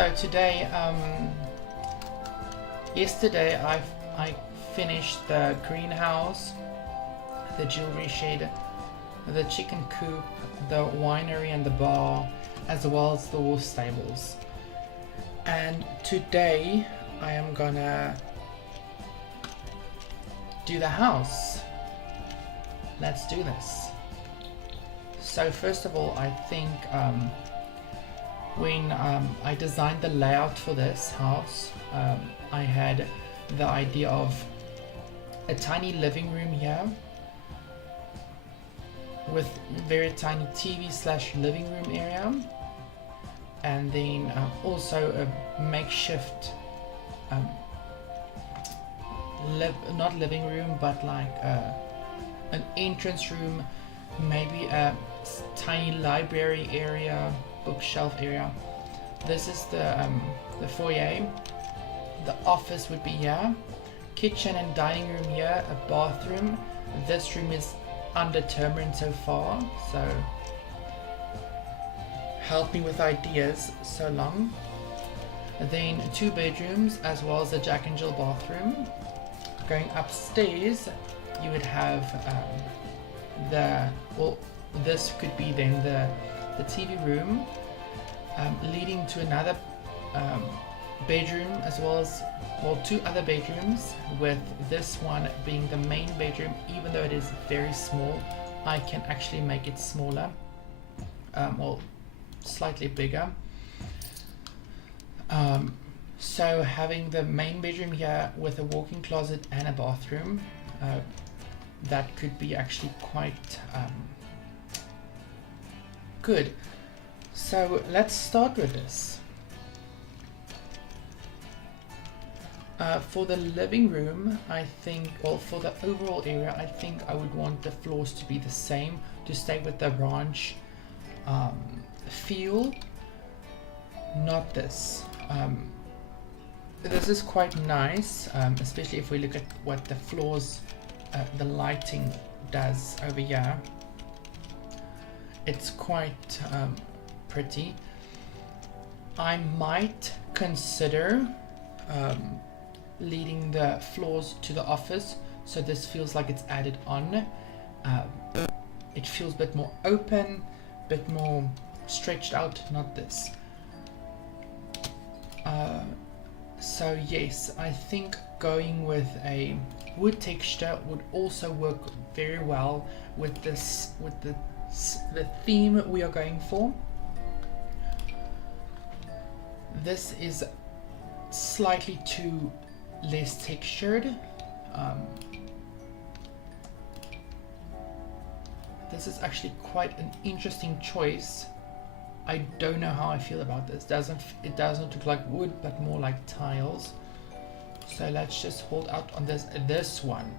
So today, yesterday I finished the greenhouse, the jewelry shed, the chicken coop, the winery and the bar, as well as the horse stables. And today I am gonna do the house. Let's do this. So first of all, I think when I designed the layout for this house, I had the idea of a tiny living room here with very tiny TV / living room area, and then also a makeshift not living room, but like an entrance room, maybe a tiny library area, bookshelf area. This is the foyer. The office would be here, kitchen and dining room here, a bathroom. This room is undetermined so far, so help me with ideas so long. Then 2 bedrooms as well as a Jack and Jill bathroom. Going upstairs, you would have this could be then the TV room, leading to another bedroom, as well as 2 other bedrooms, with this one being the main bedroom. Even though it is very small, I can actually make it smaller, slightly bigger. So having the main bedroom here with a walk-in closet and a bathroom, that could be actually quite good. So let's start with this. For the living room, I think, for the overall area, I think I would want the floors to be the same, to stay with the ranch feel, not this. This is quite nice, especially if we look at what the floors, the lighting does over here. It's quite pretty. I might consider leading the floors to the office, so this feels like it's added on. It feels a bit more open, a bit more stretched out, not this. So yes, I think going with a wood texture would also work very well with this, with the theme we are going for. This is slightly too less textured. This is actually quite an interesting choice. I don't know how I feel about this. It doesn't look like wood, but more like tiles. So let's just hold out on this. This one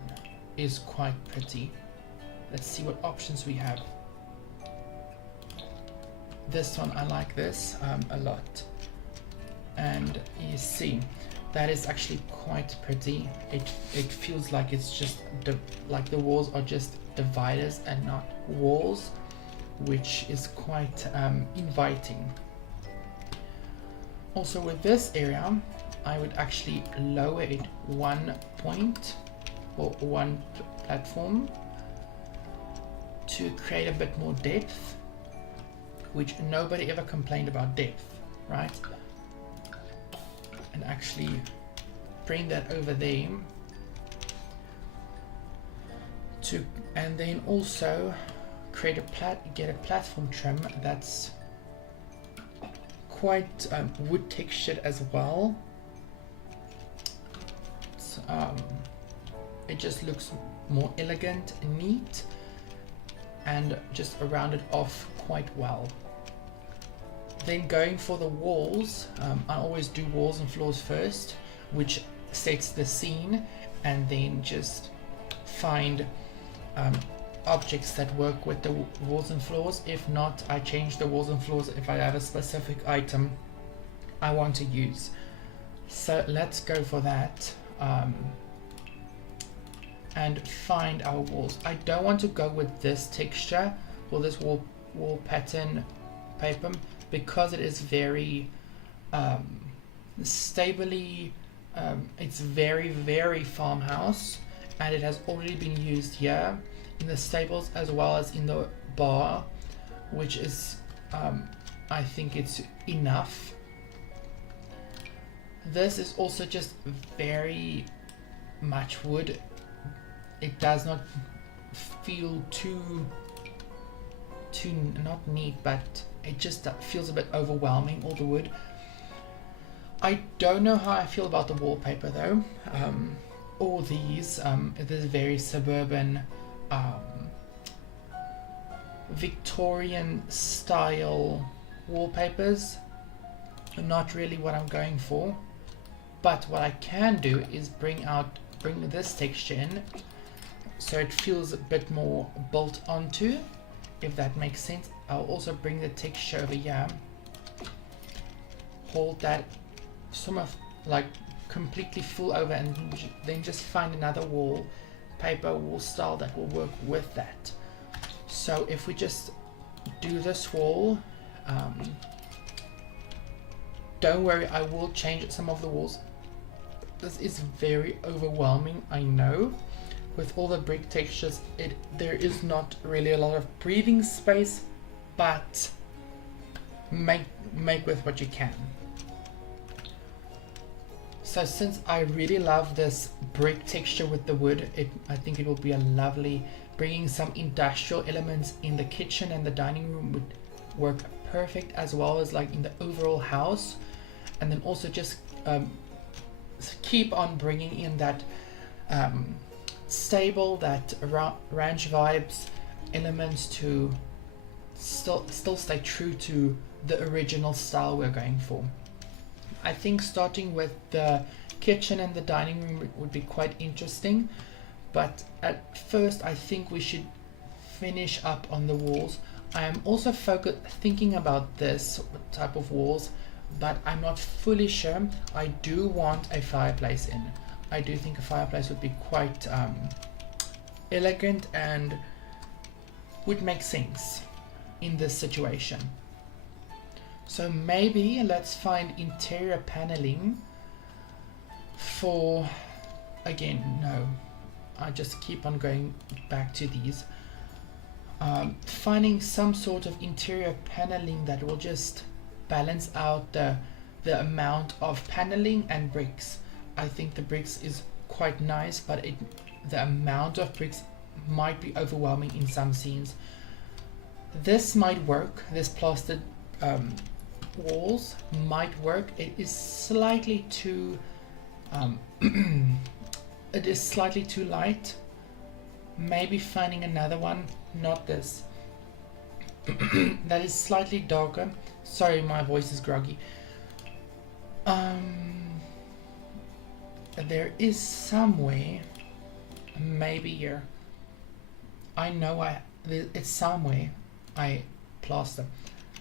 is quite pretty. Let's see what options we have. This one, I like this a lot. And you see, that is actually quite pretty. It feels like it's just like the walls are just dividers and not walls, which is quite inviting. Also with this area, I would actually lower it 1 point or 1 platform to create a bit more depth, which nobody ever complained about depth, right? And actually bring that over there and then also get a platform trim that's quite wood textured as well. It just looks more elegant and neat, and just rounded off quite well. Then going for the walls, I always do walls and floors first, which sets the scene, and then just find objects that work with the walls and floors. If not, I change the walls and floors if I have a specific item I want to use. So let's go for that. And find our walls. I don't want to go with this texture or this wall pattern paper, because it is very stably, it's very farmhouse, and it has already been used here in the stables as well as in the bar, which is I think it's enough. This is also just very much wood. It does not feel too not neat, but it just feels a bit overwhelming, all the wood. I don't know how I feel about the wallpaper though. All these this very suburban Victorian style wallpapers are not really what I'm going for, but what I can do is bring this texture in so it feels a bit more built onto, if that makes sense. I'll also bring the texture over here, hold that sort of like completely full over, and then just find another wall style that will work with that. So if we just do this wall, don't worry, I will change some of the walls. This is very overwhelming, I know. With all the brick textures, there is not really a lot of breathing space, but make with what you can. So since I really love this brick texture with the wood, I think it will be a lovely, bringing some industrial elements in the kitchen and the dining room would work perfect, as well as like in the overall house. And then also just keep on bringing in that stable, that ranch vibes elements to still stay true to the original style we're going for. I think starting with the kitchen and the dining room would be quite interesting, but at first I think we should finish up on the walls. I am also thinking about this type of walls, but I'm not fully sure. I do want a fireplace in. I do think a fireplace would be quite elegant and would make sense in this situation. So maybe let's find interior paneling for, again, no, I just keep on going back to these. Finding some sort of interior paneling that will just balance out the amount of paneling and bricks. I think the bricks is quite nice, but the amount of bricks might be overwhelming in some scenes. This might work, this plastered walls might work. It is slightly too it is slightly too light. Maybe finding another one, not this, that is slightly darker. Sorry, my voice is groggy. There is somewhere, maybe here, I know it's somewhere I plaster.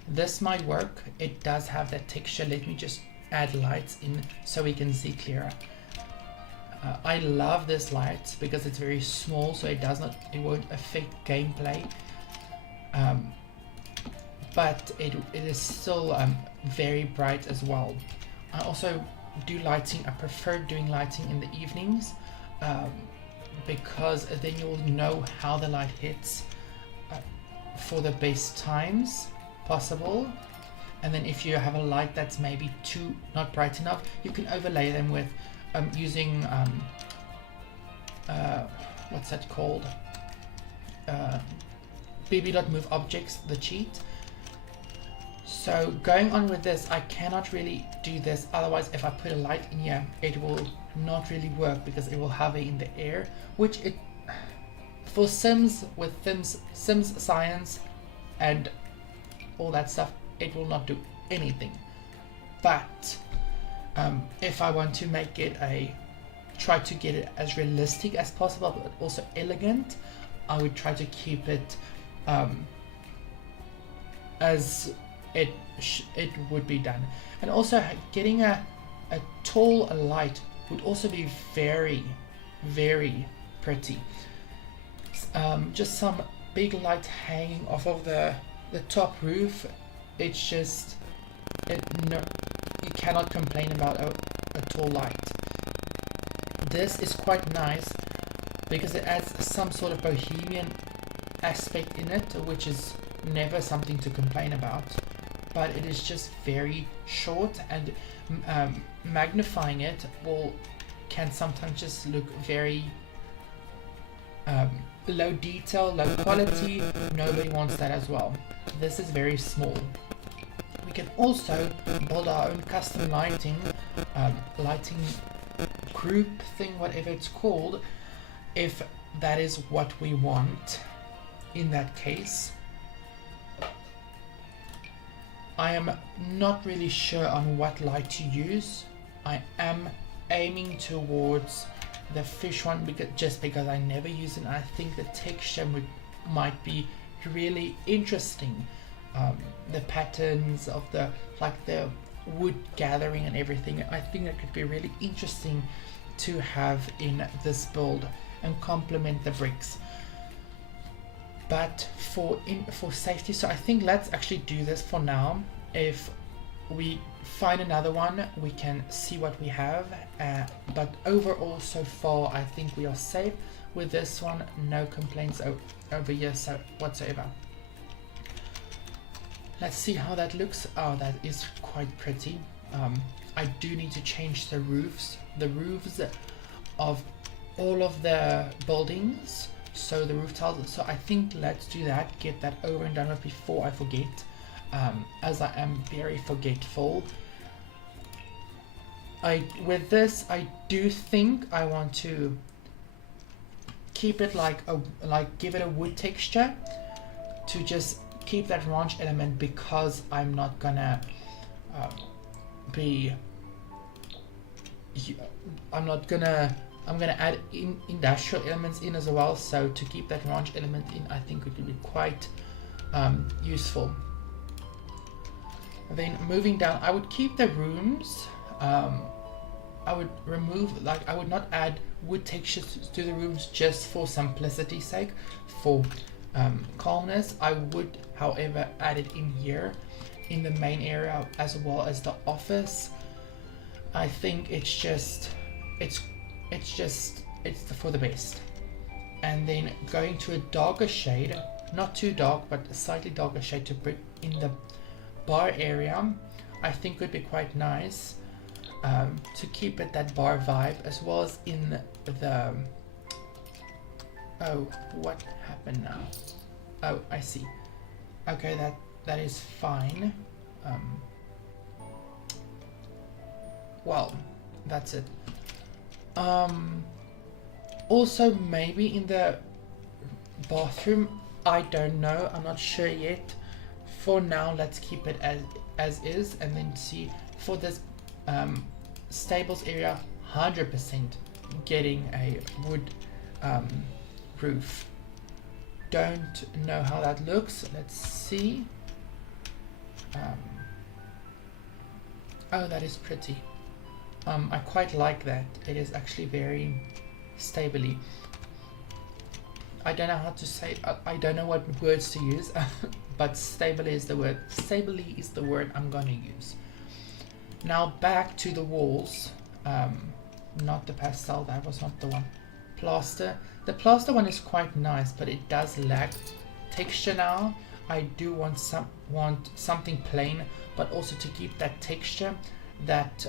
This might work. It does have that texture. Let me just add lights in so we can see clearer. I love this light because it's very small, so it won't affect gameplay, but it is still very bright as well. I also do lighting. I prefer doing lighting in the evenings because then you'll know how the light hits for the best times possible. And then if you have a light that's maybe not bright enough, you can overlay them with using what's that called, bb.move objects, the cheat. So going on with this, I cannot really do this, otherwise if I put a light in here it will not really work because it will hover in the air, which for Sims with Sims science and all that stuff, it will not do anything. But if I want to make it try to get it as realistic as possible but also elegant, I would try to keep it as it would be done. And also getting a tall light would also be very, very pretty. Just some big light hanging off of the top roof. It's just you cannot complain about a tall light. This is quite nice because it adds some sort of bohemian aspect in it, which is never something to complain about, but it is just very short, and magnifying it can sometimes just look very low detail, low quality. Nobody wants that as well. This is very small. We can also build our own custom lighting group thing, whatever it's called, if that is what we want. In that case, I am not really sure on what light to use. I am aiming towards the fish one just because I never use it. I think the texture might be really interesting. The patterns of the wood gathering and everything, I think that could be really interesting to have in this build and complement the bricks. But for safety, so I think let's actually do this for now. If we find another one, we can see what we have, but overall so far I think we are safe with this one. No complaints over here whatsoever. Let's see how that looks. Oh, that is quite pretty. I do need to change the roofs of all of the buildings, so the roof tiles. So I think let's do that, get that over and done with before I forget, as I am very forgetful. With this, I do think I want to keep it give it a wood texture to just keep that ranch element, because I'm not gonna I'm gonna add industrial elements in as well. So to keep that ranch element in, I think it would be quite useful. Then moving down, I would keep the rooms. I would remove, I would not add wood textures to the rooms just for simplicity's sake, for calmness. I would, however, add it in here in the main area as well as the office. I think it's for the best. And then going to a darker shade, not too dark, but a slightly darker shade to put in the bar area, I think would be quite nice, to keep it that bar vibe, as well as in the oh, what happened now? Oh, I see. Okay, that is fine. Well, that's it. Also maybe in the bathroom, I don't know, I'm not sure yet. For now, let's keep it as is, and then see for this stables area, 100% getting a wood roof. Don't know how that looks. Let's see. Oh, that is pretty. I quite like that. It is actually very stably. I don't know how to say. I don't know what words to use, but stably is the word. Stably is the word I'm gonna use. Now back to the walls. Not the pastel. That was not the one. Plaster. The plaster one is quite nice, but it does lack texture now. I do want something plain, but also to keep that texture. That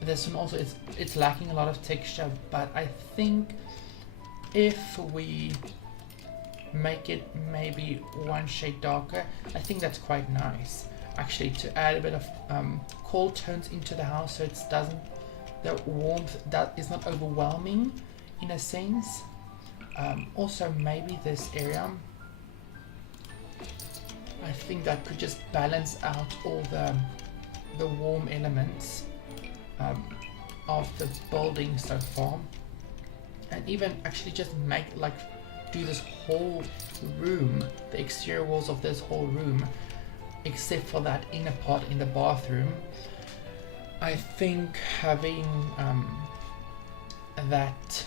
this one also it's lacking a lot of texture, but I think if we make it maybe one shade darker, I think that's quite nice actually, to add a bit of cold tones into the house, so it doesn't, the warmth that is not overwhelming in a sense. Also maybe this area, I think that could just balance out all the warm elements of the building so far, and even actually just make do this whole room, the exterior walls of this whole room, except for that inner part in the bathroom. I think having that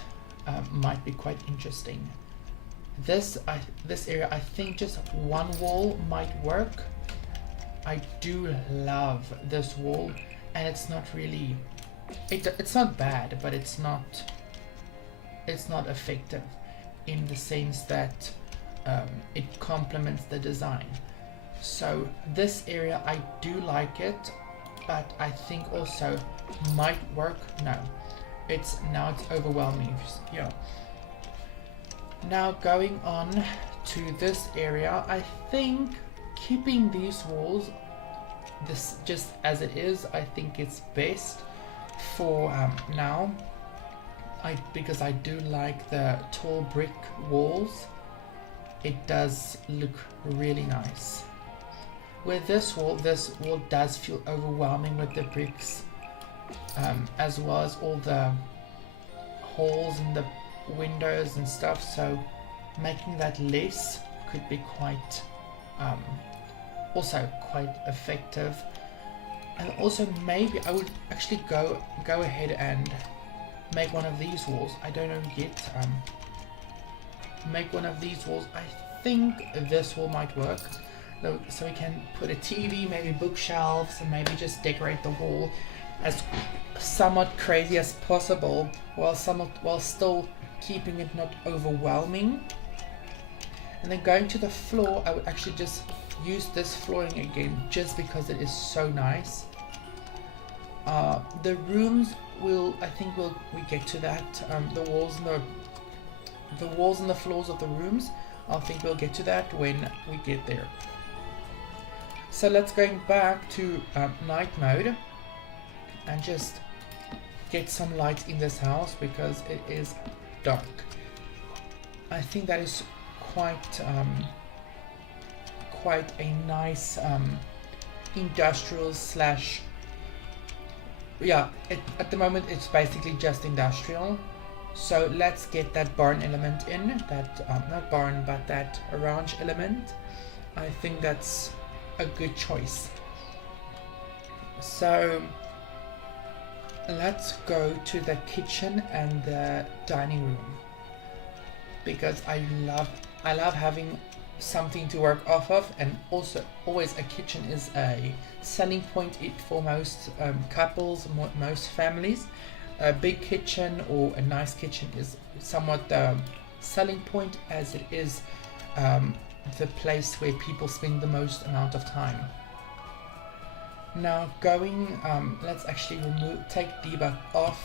might be quite interesting. This area, I think just one wall might work, I do love this wall, and it's not really, it's not bad, but it's not effective in the sense that it complements the design. So this area I do like it, but I think also might work. No, it's overwhelming. Yeah. Now going on to this area, I think keeping these walls this just as it is, I think it's best for now. Because I do like the tall brick walls. It does look really nice. With this wall does feel overwhelming with the bricks, as well as all the holes in the windows and stuff, so making that less could be quite also quite effective. And also maybe I would actually go ahead and make one of these walls. I don't know yet. Make one of these walls. I think this wall might work, so we can put a TV, maybe bookshelves, and maybe just decorate the wall as somewhat crazy as possible, while still keeping it not overwhelming. And then going to the floor, I would actually just use this flooring again, just because it is so nice. The rooms I think we get to that. The walls and the floors of the rooms, I think we'll get to that when we get there. So let's going back to night mode and just get some light in this house because it is dark. I think that is quite a nice industrial slash, yeah, at the moment it's basically just industrial. So let's get that barn element in, that not barn but that orange element. I think that's a good choice. So let's go to the kitchen and the dining room, because I love having something to work off of, and also always a kitchen is a selling point for most couples, most families. A big kitchen or a nice kitchen is somewhat the selling point, as it is the place where people spend the most amount of time. Now let's actually take debug off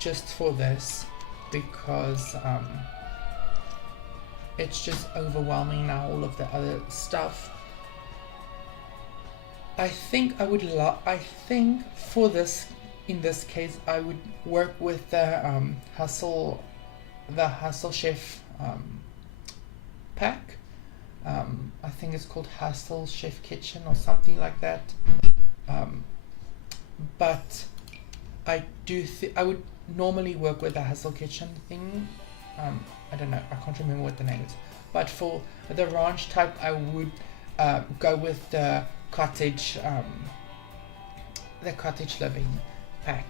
just for this, because it's just overwhelming now, all of the other stuff. I think for this, in this case, I would work with the Hustle Chef pack. I think it's called Hustle Chef Kitchen or something like that. But I would normally work with the Hustle Kitchen thing. I don't know, I can't remember what the name is. But for the ranch type, I would go with the Cottage Living pack.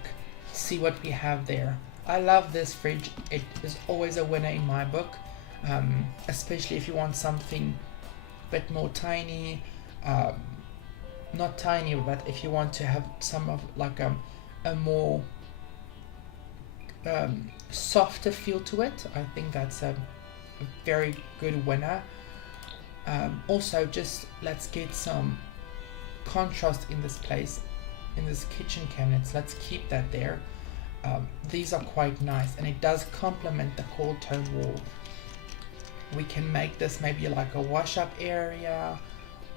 See what we have there. I love this fridge. It is always a winner in my book, especially if you want something a bit more tiny. Not tiny, but if you want to have some of like a more softer feel to it, I think that's a very good winner. Also, just let's get some contrast in this place, in this kitchen cabinets. Let's keep that there. These are quite nice, and it does complement the cold tone wall. We can make this maybe like a wash up area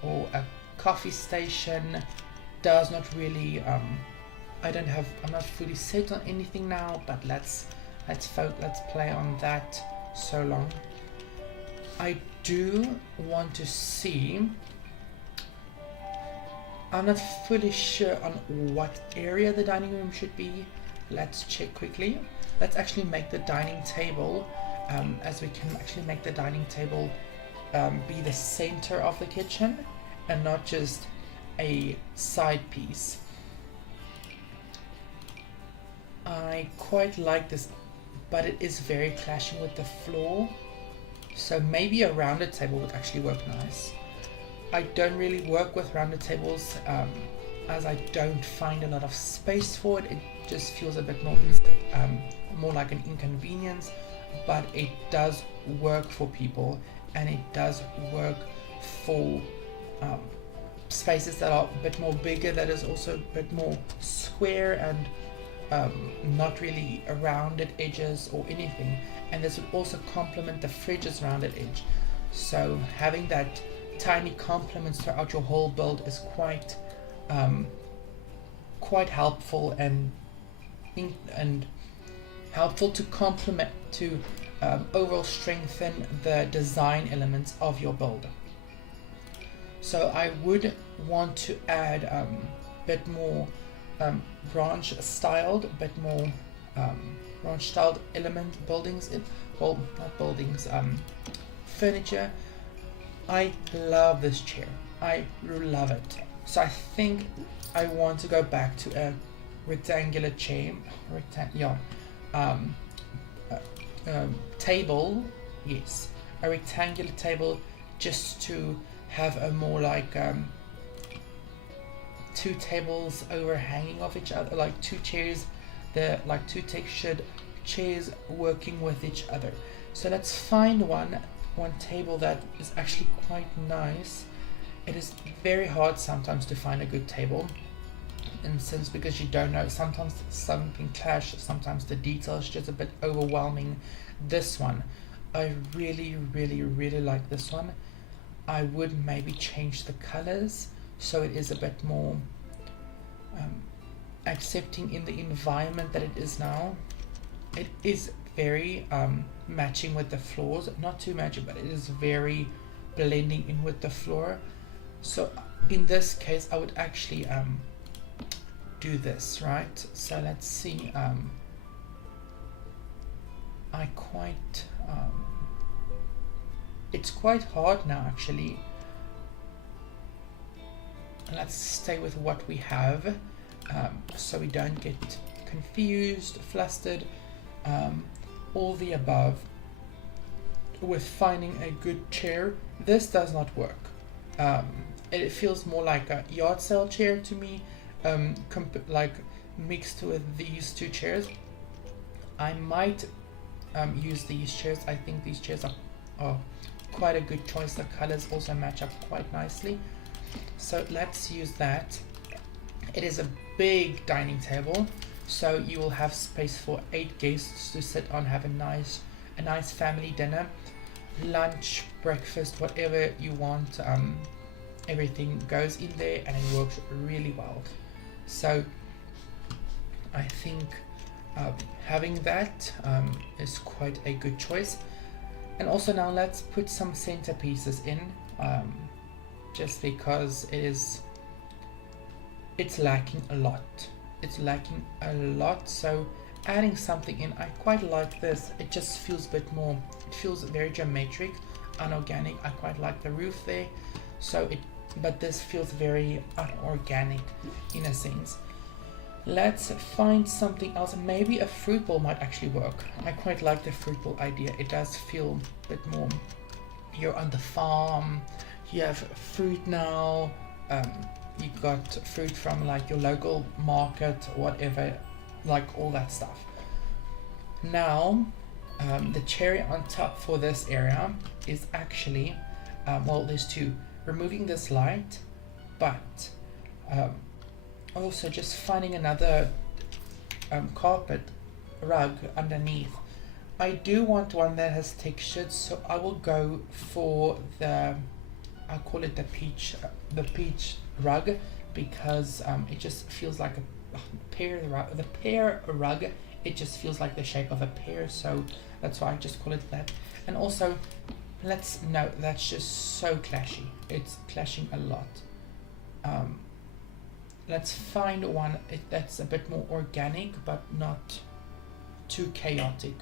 or a coffee station. Does not really I'm not fully set on anything now, but let's play on that so long. I do want to see, I'm not fully sure on what area the dining room should be. Let's check quickly. Let's actually make the dining table, as we can actually make the dining table be the center of the kitchen and not just a side piece. I quite like this, but it is very clashing with the floor. So maybe a rounded table would actually work nice. I don't really work with rounded tables as I don't find a lot of space for it. It just feels a bit more like an inconvenience, but it does work for people, and it does work for spaces that are a bit more bigger, that is also a bit more square and not really rounded edges or anything. And this would also complement the fridge's rounded edge. So having that tiny complements throughout your whole build is quite helpful and helpful to complement to overall strengthen the design elements of your build. So I would want to add a bit more branch styled element buildings in, well, not buildings, furniture. I love this chair. I love it. So I think I want to go back to a rectangular chair, table. Yes, a rectangular table, just to have a more like two tables overhanging of each other, like two chairs, like two textured chairs working with each other. So let's find one table that is actually quite nice. It is very hard sometimes to find a good table, in sense because you don't know, sometimes something clashes, sometimes the detail is just a bit overwhelming. This one, I really like this one. I would maybe change the colors so it is a bit more accepting in the environment that it is now. It is very matching with the floors, not too matching, but it is very blending in with the floor. So in this case I would actually do this, right? So let's see, it's quite hard now actually. Let's stay with what we have, so we don't get confused, flustered, all the above. With finding a good chair, this does not work. It feels more like a yard sale chair to me, like mixed with these two chairs. I might use these chairs. I think these chairs are quite a good choice. The colors also match up quite nicely. So let's use that. It is a big dining table, so you will have space for 8 guests to sit on, have a nice family dinner, lunch, breakfast, whatever you want. Everything goes in there and it works really well. So I think having that is quite a good choice. And also now let's put some centerpieces in, just because it's lacking a lot. So adding something in, I quite like this. It just feels a bit more, it feels very geometric, unorganic. I quite like the roof there. But this feels very unorganic in a sense. Let's find something else. Maybe a fruit bowl might actually work. I quite like the fruit bowl idea. It does feel a bit more, you're on the farm, you have fruit now, you got fruit from like your local market, whatever, like all that stuff. Now, the cherry on top for this area is actually, well, there's two. Removing this light, but also just finding another carpet rug underneath. I do want one that has textured, so I will go for I call it the peach rug, because it just feels like a pear rug. The pear rug, it just feels like the shape of a pear, so that's why I just call it that. And also, that's just so clashy. It's clashing a lot. Let's find one that's a bit more organic but not too chaotic.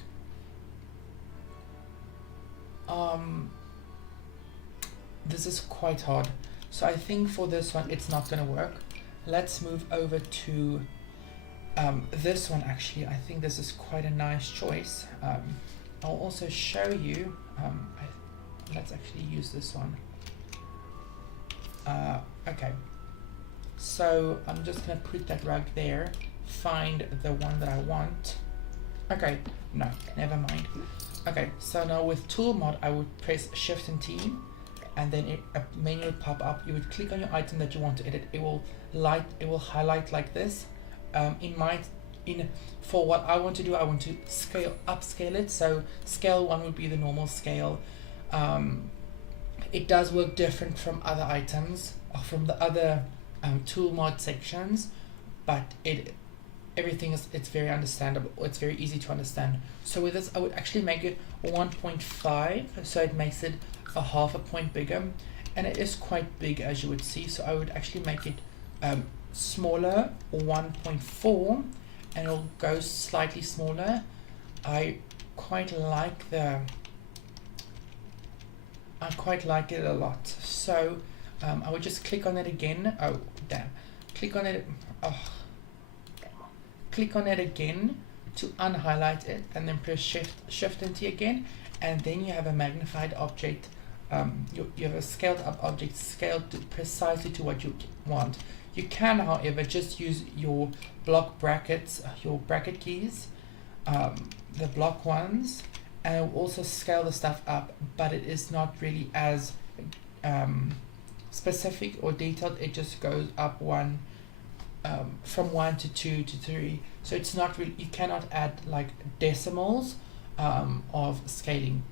This is quite hard, so I think for this one it's not gonna work. Let's move over to this one. Actually, I think this is quite a nice choice. I'll also show you, let's actually use this one. Okay, so I'm just gonna put that rug there, find the one that I want. Okay, no, never mind. Okay, so now with ToolMod, I would press Shift and T, and then a menu would pop up. You would click on your item that you want to edit. It will highlight like this. For what I want to do, I want to upscale it. So scale 1 would be the normal scale. It does work different from other items, or from the other ToolMod sections, but it's very understandable. It's very easy to understand. So with this, I would actually make it 1.5, so it makes it a half a point bigger, and it is quite big, as you would see. So I would actually make it smaller, 1.4, and it'll go slightly smaller. I quite like it a lot. So I would just click on it again. Oh damn! Click on it. Oh. Click on it again to unhighlight it, and then press Shift and T again, and then you have a magnified object. You have a scaled up object, scaled precisely to what you want. You can, however, just use your block brackets, your bracket keys, the block ones, and it will also scale the stuff up, but it is not really as specific or detailed. It just goes up one, from 1 to 2 to 3. So it's not really, you cannot add like decimals of scaling.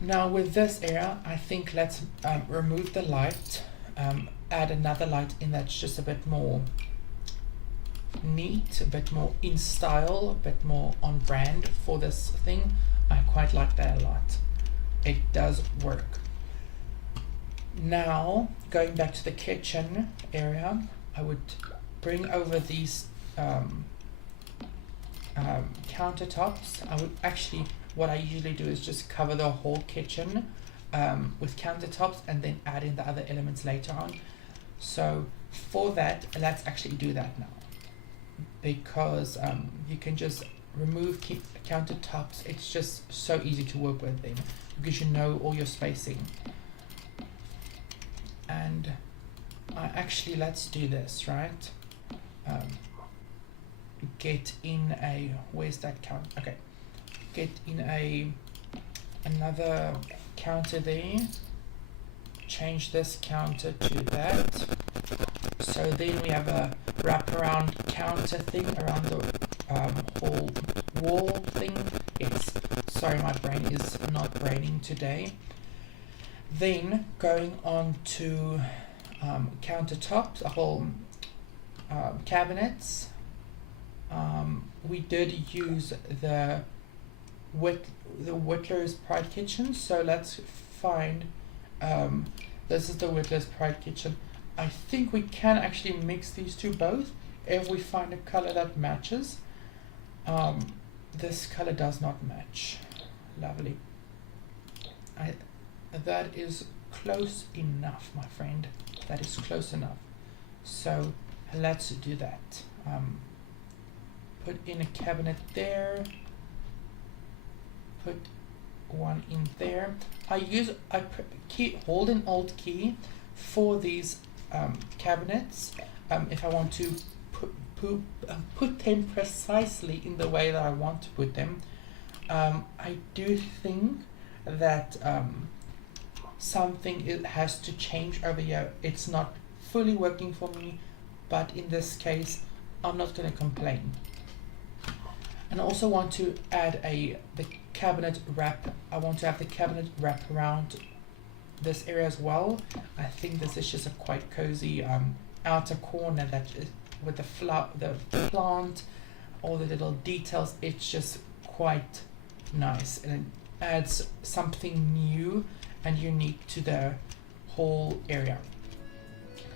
Now with this area, I think let's remove the light, add another light in that's just a bit more neat, a bit more in style, a bit more on brand for this thing. I quite like that a lot. It does work. Now going back to the kitchen area, I would bring over these countertops. I would actually, what I usually do is just cover the whole kitchen with countertops, and then add in the other elements later on. So for that, let's actually do that now, because you can just remove countertops. It's just so easy to work with them because you know all your spacing. And actually, let's do this, right? Get in a, where's that count? Okay, get in another counter there. Change this counter to that. So then we have a wraparound counter thing around the whole wall thing. Sorry, my brain is not braining today. Then going on to countertops, a whole cabinets. We did use the Whittler's Pride Kitchen, so let's find, this is the Whittler's Pride Kitchen. I think we can actually mix these two both if we find a color that matches. This color does not match. Lovely. That is close enough, my friend. That is close enough. So let's do that. Put in a cabinet there. Put one in there. I hold an Alt key for these cabinets if I want to put them precisely in the way that I want to put them. I do think that something has to change over here. It's not fully working for me, but in this case I'm not going to complain. And I also want to add the cabinet wrap. I want to have the cabinet wrap around this area as well. I think this is just a quite cozy outer corner that is, with the plant, all the little details. It's just quite nice, and it adds something new and unique to the whole area.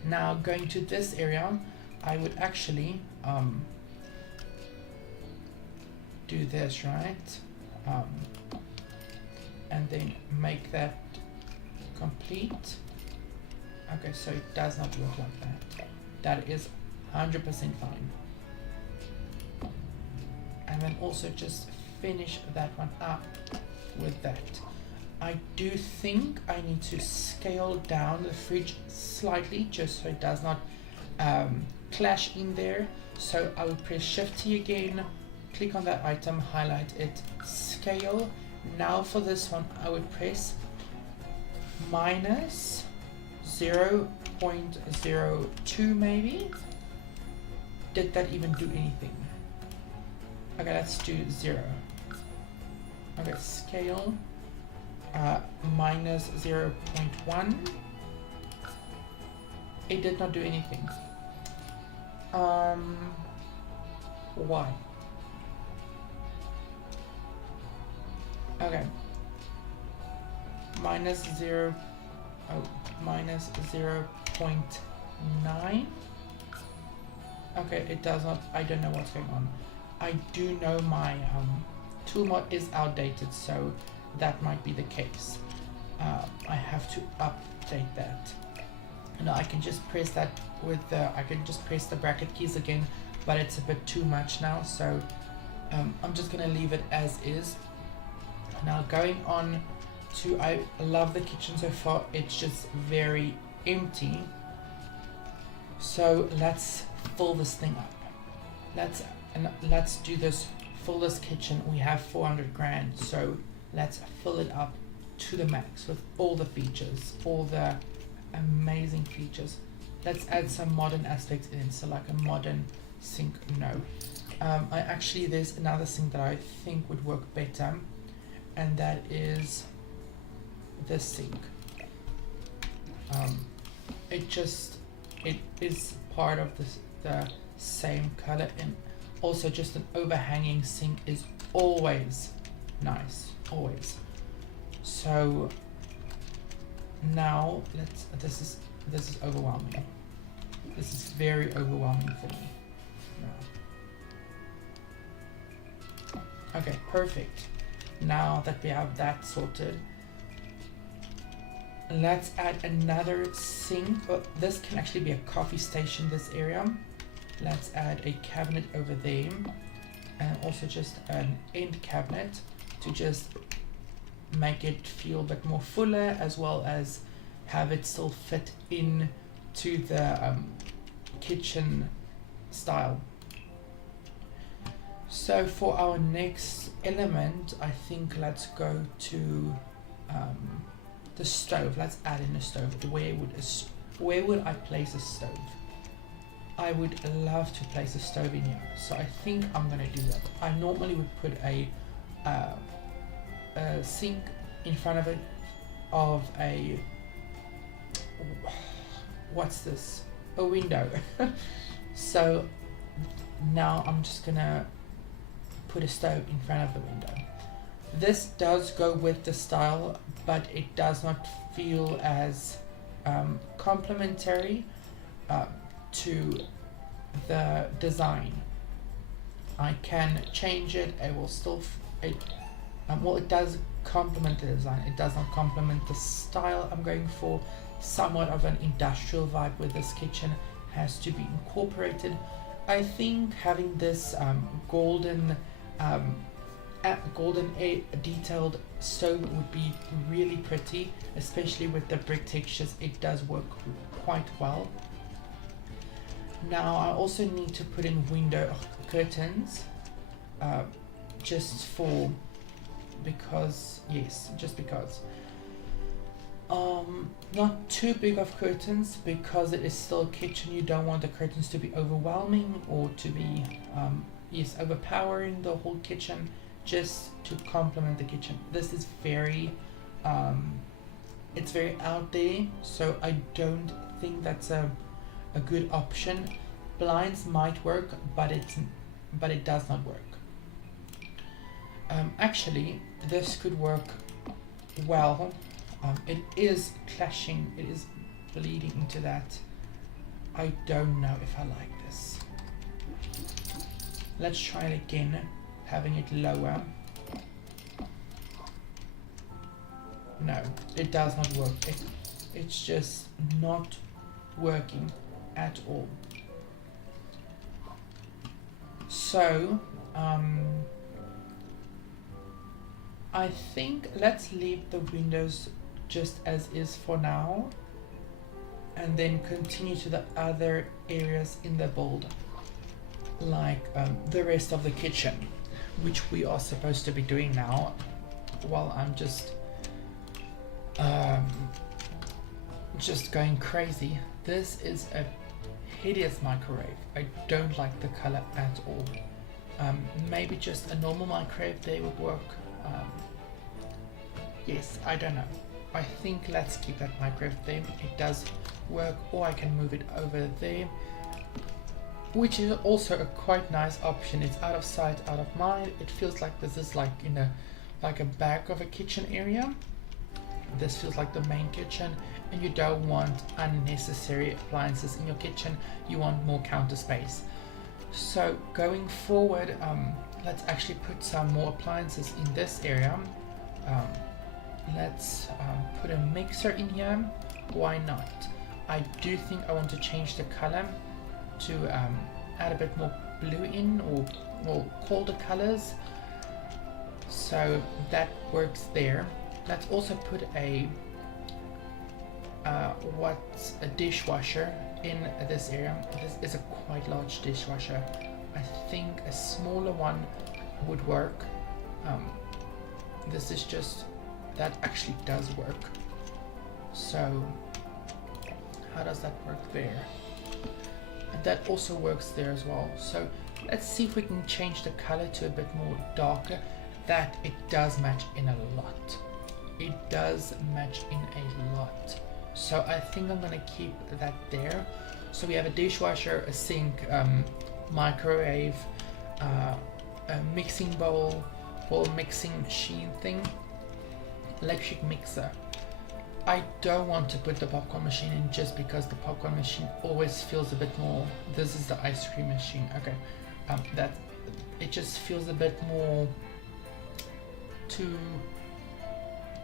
Now going to this area, I would actually do this, right? And then make that complete. Okay, so it does not look like that. That is 100% fine. And then also just finish that one up with that. I do think I need to scale down the fridge slightly just so it does not clash in there. So I will press Shift T again, click on that item, highlight it, scale. Now for this one I would press minus 0.02 maybe. Did that even do anything? Okay, let's do 0. Okay, scale minus 0.1. It did not do anything. Why? Okay. Minus 0.9. Okay, it does not. I don't know what's going on. I do know my ToolMod is outdated, so that might be the case. I have to update that. And I can just press that with the. I can just press the bracket keys again, but it's a bit too much now. So I'm just gonna leave it as is. Now going on to, I love the kitchen so far. It's just very empty. So let's fill this thing up. Let's do this. Fill this kitchen. We have 400 grand, so let's fill it up to the max with all the features, all the amazing features. Let's add some modern aspects in, so like a modern sink. No, there's another thing that I think would work better, and that is this sink. It is part of the same color, and also just an overhanging sink is always nice, always. So now this is overwhelming. This is very overwhelming for me. No. Okay, perfect. Now that we have that sorted, let's add another sink. Well, this can actually be a coffee station, this area. Let's add a cabinet over there, and also just an end cabinet to just make it feel a bit more fuller, as well as have it still fit in to the kitchen style. So for our next element, I think let's go to the stove. Let's add in a stove. Where would I place a stove? I would love to place a stove in here, so I think I'm gonna do that. I normally would put a sink in front of it, of a, what's this? A window. So now I'm just gonna put a stove in front of the window. This does go with the style, but it does not feel as complementary to the design. I can change it. I will still well, it does complement the design. It does not complement the style I'm going for. Somewhat of an industrial vibe with this kitchen has to be incorporated. I think having this golden detailed stove would be really pretty, especially with the brick textures. It does work quite well. Now I also need to put in window curtains, just because. Not too big of curtains, because it is still a kitchen. You don't want the curtains to be overwhelming or to be overpowering the whole kitchen, just to complement the kitchen. This is very it's very out there, so I don't think that's a good option. Blinds might work, but it does not work. Actually, this could work well. It is clashing, it is bleeding into that. I don't know if I like this. Let's try it again, having it lower. No, it does not work. It's just not working at all. So I think let's leave the windows just as is for now, and then continue to the other areas in the build, like the rest of the kitchen, which we are supposed to be doing now, while I'm just going crazy. This is a hideous microwave. I don't like the color at all. Maybe just a normal microwave there would work. Yes, I don't know. I think let's keep that microwave there. It does work, or I can move it over there, which is also a quite nice option. It's out of sight, out of mind. It feels like this is like in a back of a kitchen area. This feels like the main kitchen, and you don't want unnecessary appliances in your kitchen. You want more counter space. So going forward, let's actually put some more appliances in this area. Let's put a mixer in here. Why not? I do think I want to change the color to add a bit more blue in, or more colder colors. So that works there. Let's also put a dishwasher in this area. This is a quite large dishwasher. I think a smaller one would work. This is just, that actually does work. So how does that work there? And that also works there as well. So let's see if we can change the color to a bit more darker. That it does match in a lot. It does match in a lot. So I think I'm gonna keep that there. So we have a dishwasher, a sink, microwave, a mixing bowl, mixing machine thing, electric mixer. I don't want to put the popcorn machine in just because the popcorn machine always feels a bit more. This is the ice cream machine. Okay, that it just feels a bit more too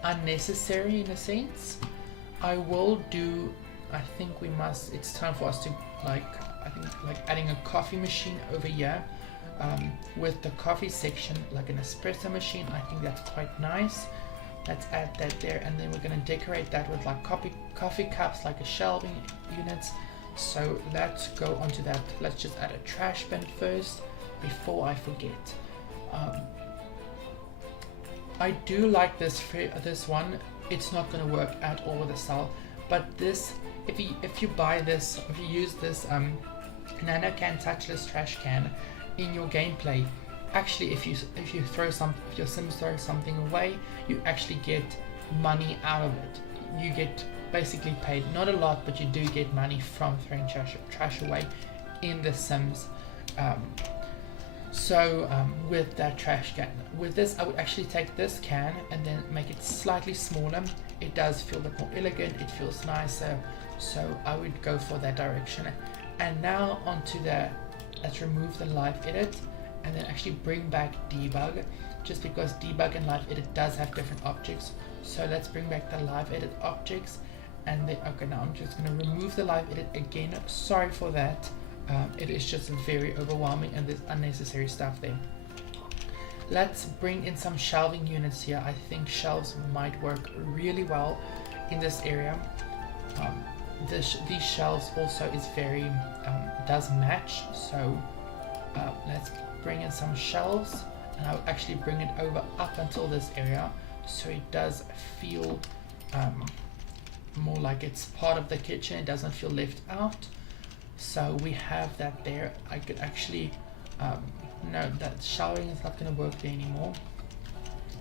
unnecessary in a sense. I will do. I think we must. It's time for us to like adding a coffee machine over here. With the coffee section, like an espresso machine. I think that's quite nice. Let's add that there, and then we're going to decorate that with like coffee cups, like a shelving units. So let's go onto that. Let's just add a trash bin first before I forget. I do like this one. It's not going to work at all with the cell, but this, if you buy this, if you use this nano can touchless trash can in your gameplay, actually if your Sims throw something away, you actually get money out of it. You get basically paid, not a lot, but you do get money from throwing trash away in the Sims. With that trash can, with this I would actually take this can and then make it slightly smaller. It does feel a bit more elegant, it feels nicer, so I would go for that direction. And now onto let's remove the live edit and then actually bring back debug, just because debug and live edit does have different objects. So let's bring back the live edit objects, and then okay, now I'm just going to remove the live edit again. Sorry for that. It is just very overwhelming and there's unnecessary stuff there. Let's bring in some shelving units here. I think shelves might work really well in this area. These shelves also is very does match. So let's bring in some shelves, and I'll actually bring it over up until this area, so it does feel more like it's part of the kitchen. It doesn't feel left out. So we have that there. I could actually no, that showering is not going to work there anymore.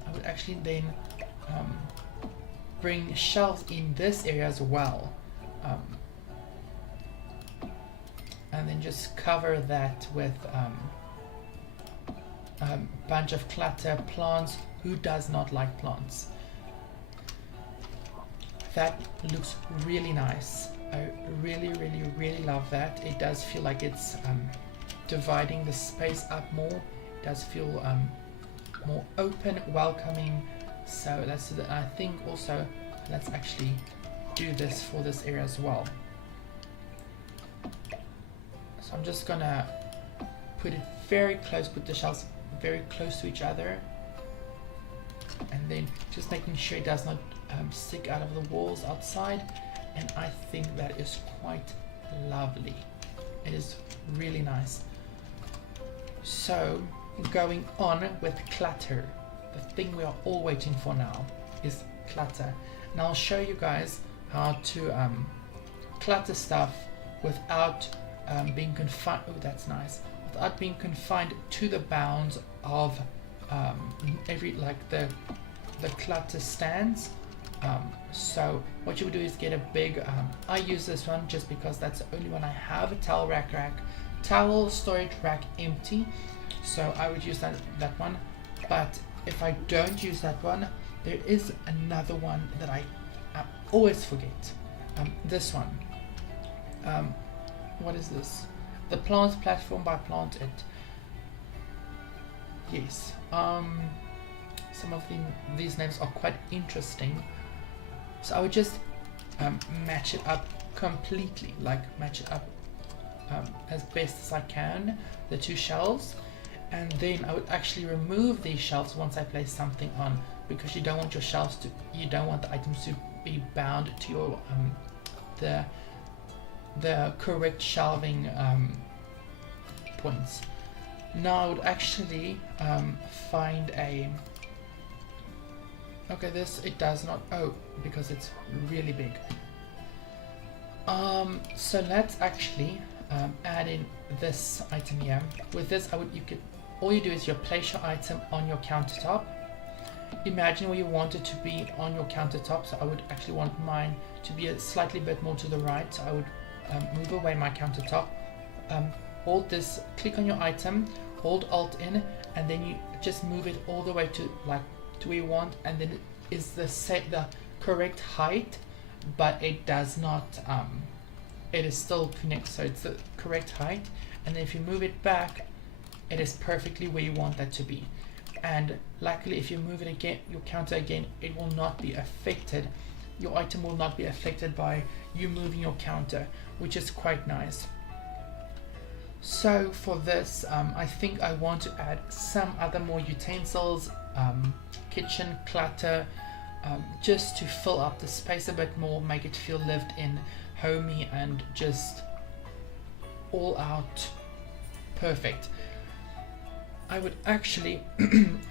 I would actually then bring shelves in this area as well, and then just cover that with a bunch of clutter, plants. Who does not like plants? That looks really nice. I really love that. It does feel like it's dividing the space up more. It does feel more open, welcoming. So let's I think also let's actually do this for this area as well. So I'm just gonna put it very close, put the shelves very close to each other. and then just making sure it does not stick out of the walls outside, and I think that is quite lovely. It is really nice. So going on with clutter, the thing we are all waiting for now is clutter. And I'll show you guys how to clutter stuff without being confined. Oh, that's nice. Without being confined to the bounds of the clutter stands. So what you would do is get a big, I use this one just because that's the only one I have, a towel storage rack empty, so I would use that one. But if I don't use that one, there is another one that I always forget. This one. What is this? The Plant Platform by Plant It. Yes. Some of these names are quite interesting. So I would just match it up completely, match it up as best as I can, the two shelves, and then I would actually remove these shelves once I place something on, because you don't want your shelves to, you don't want the items to be bound to your the correct shelving points. Now I would actually find a, okay, this, it does not, oh, because it's really big. So let's actually add in this item here. With this, all you do is you place your item on your countertop. Imagine where you want it to be on your countertop. So I would actually want mine to be a slightly bit more to the right. So I would move away my countertop. Hold this, click on your item, hold Alt in, and then you just move it all the way to where you want, and then it is the correct height, but it does not, it is still connected, so it's the correct height. And then if you move it back, it is perfectly where you want that to be. And luckily, if you move it again, your counter again, it will not be affected. Your item will not be affected by you moving your counter, which is quite nice. So for this, I think I want to add some other more utensils, kitchen clutter, just to fill up the space a bit more, make it feel lived in, homey, and just all out perfect. I would actually,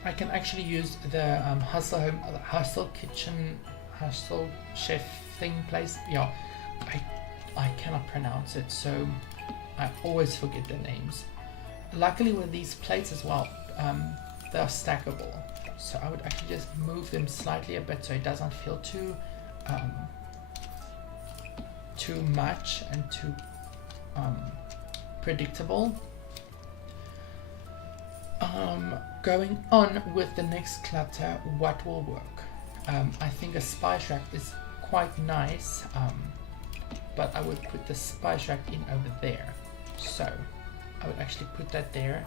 I can actually use the Hustle Kitchen, Hustle Chef thing place. Yeah, I cannot pronounce it, so I always forget their names. Luckily with these plates as well, they're stackable. So I would actually just move them slightly a bit so it doesn't feel too much and too predictable. Going on with the next clutter, what will work? I think a spice rack is quite nice, but I would put the spice rack in over there. So I would actually put that there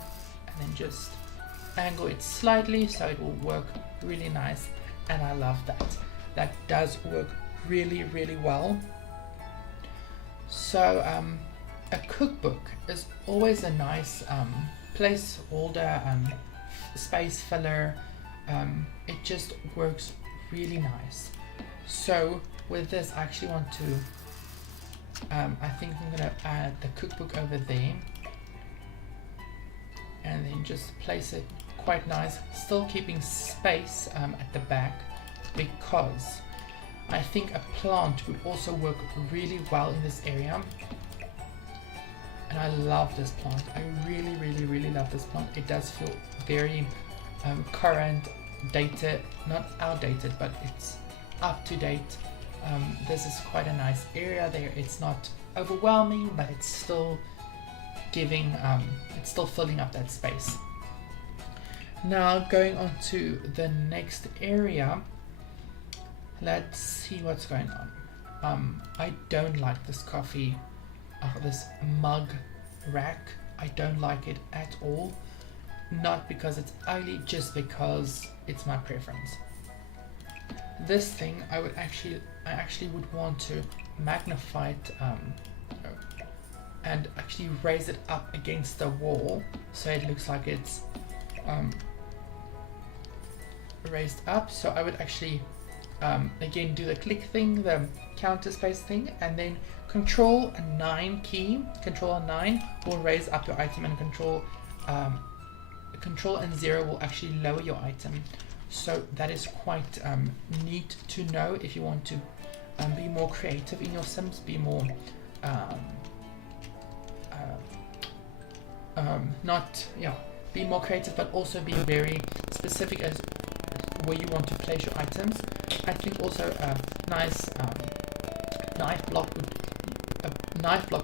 and then just angle it slightly so it will work really nice, and I love that. That does work really, really well. So a cookbook is always a nice placeholder and space filler. It just works really nice. So with this, I actually want to I think I'm gonna add the cookbook over there and then just place it quite nice, still keeping space at the back, because I think a plant would also work really well in this area. And I love this plant. I really, really, really love this plant. It does feel very current, dated, not outdated, but it's up to date. This is quite a nice area there. It's not overwhelming, but it's still giving, it's still filling up that space. Now going on to the next area, let's see what's going on. I don't like this coffee, this mug rack. I don't like it at all. Not because it's ugly, just because it's my preference. This thing, I actually would want to magnify it and actually raise it up against the wall so it looks like it's raised up. So I would actually again do the click thing, the counter space thing, and then Control 9 key, Control 9 will raise up your item, and Control and 0 will actually lower your item. So that is quite neat to know if you want to be more creative in your Sims, be more be more creative, but also be very specific as where you want to place your items. I think also a nice knife block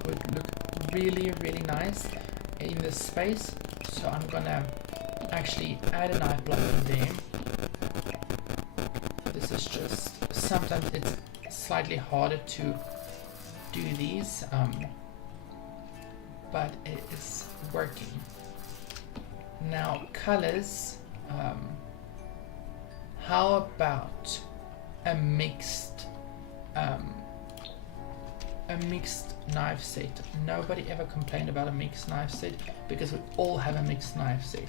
would look really, really nice in this space. So I'm gonna actually add a knife block in there. This is just, sometimes it's slightly harder to do these, but it is working. Now colors, how about a mixed knife set? Nobody ever complained about a mixed knife set because we all have a mixed knife set.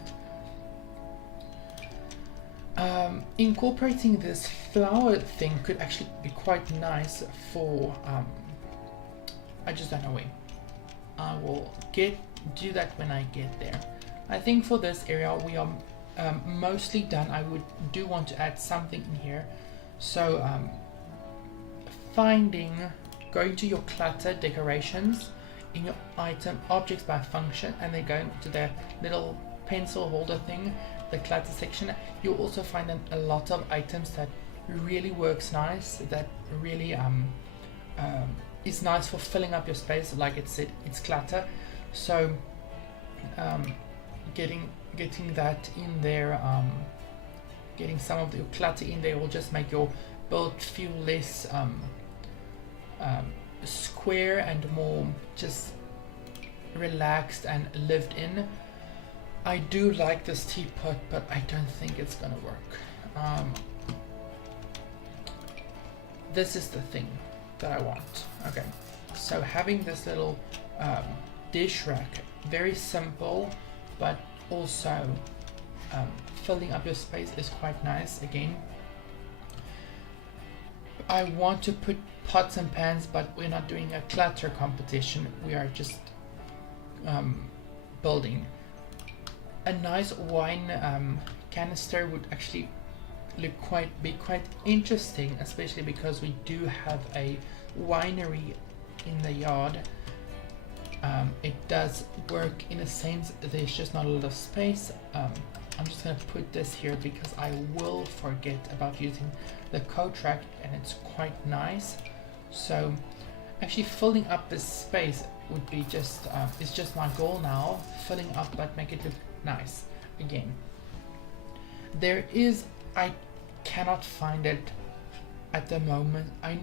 Incorporating this flower thing could actually be quite nice for I just don't know when. I will do that when I get there. I think for this area we are mostly done. I do want to add something in here. So going to your clutter decorations in your item objects by function, and then going to the little pencil holder thing, the clutter section, you'll also find a lot of items that really works nice, that really is nice for filling up your space. Like it said, it's clutter, so getting that in there, getting some of your clutter in there will just make your build feel less square and more just relaxed and lived in. I do like this teapot, but I don't think it's gonna work. This is the thing that I want. Okay, so having this little dish rack, very simple, but also filling up your space is quite nice. Again, I want to put pots and pans, but we're not doing a clutter competition. We are just building. A nice wine canister would actually be quite interesting, especially because we do have a winery in the yard. It does work in a sense, there's just not a lot of space. I'm just going to put this here because I will forget about using the coat rack, and it's quite nice. So actually filling up this space would be just it's just my goal now, filling up but make it look nice. Again, there is, I cannot find it at the moment. I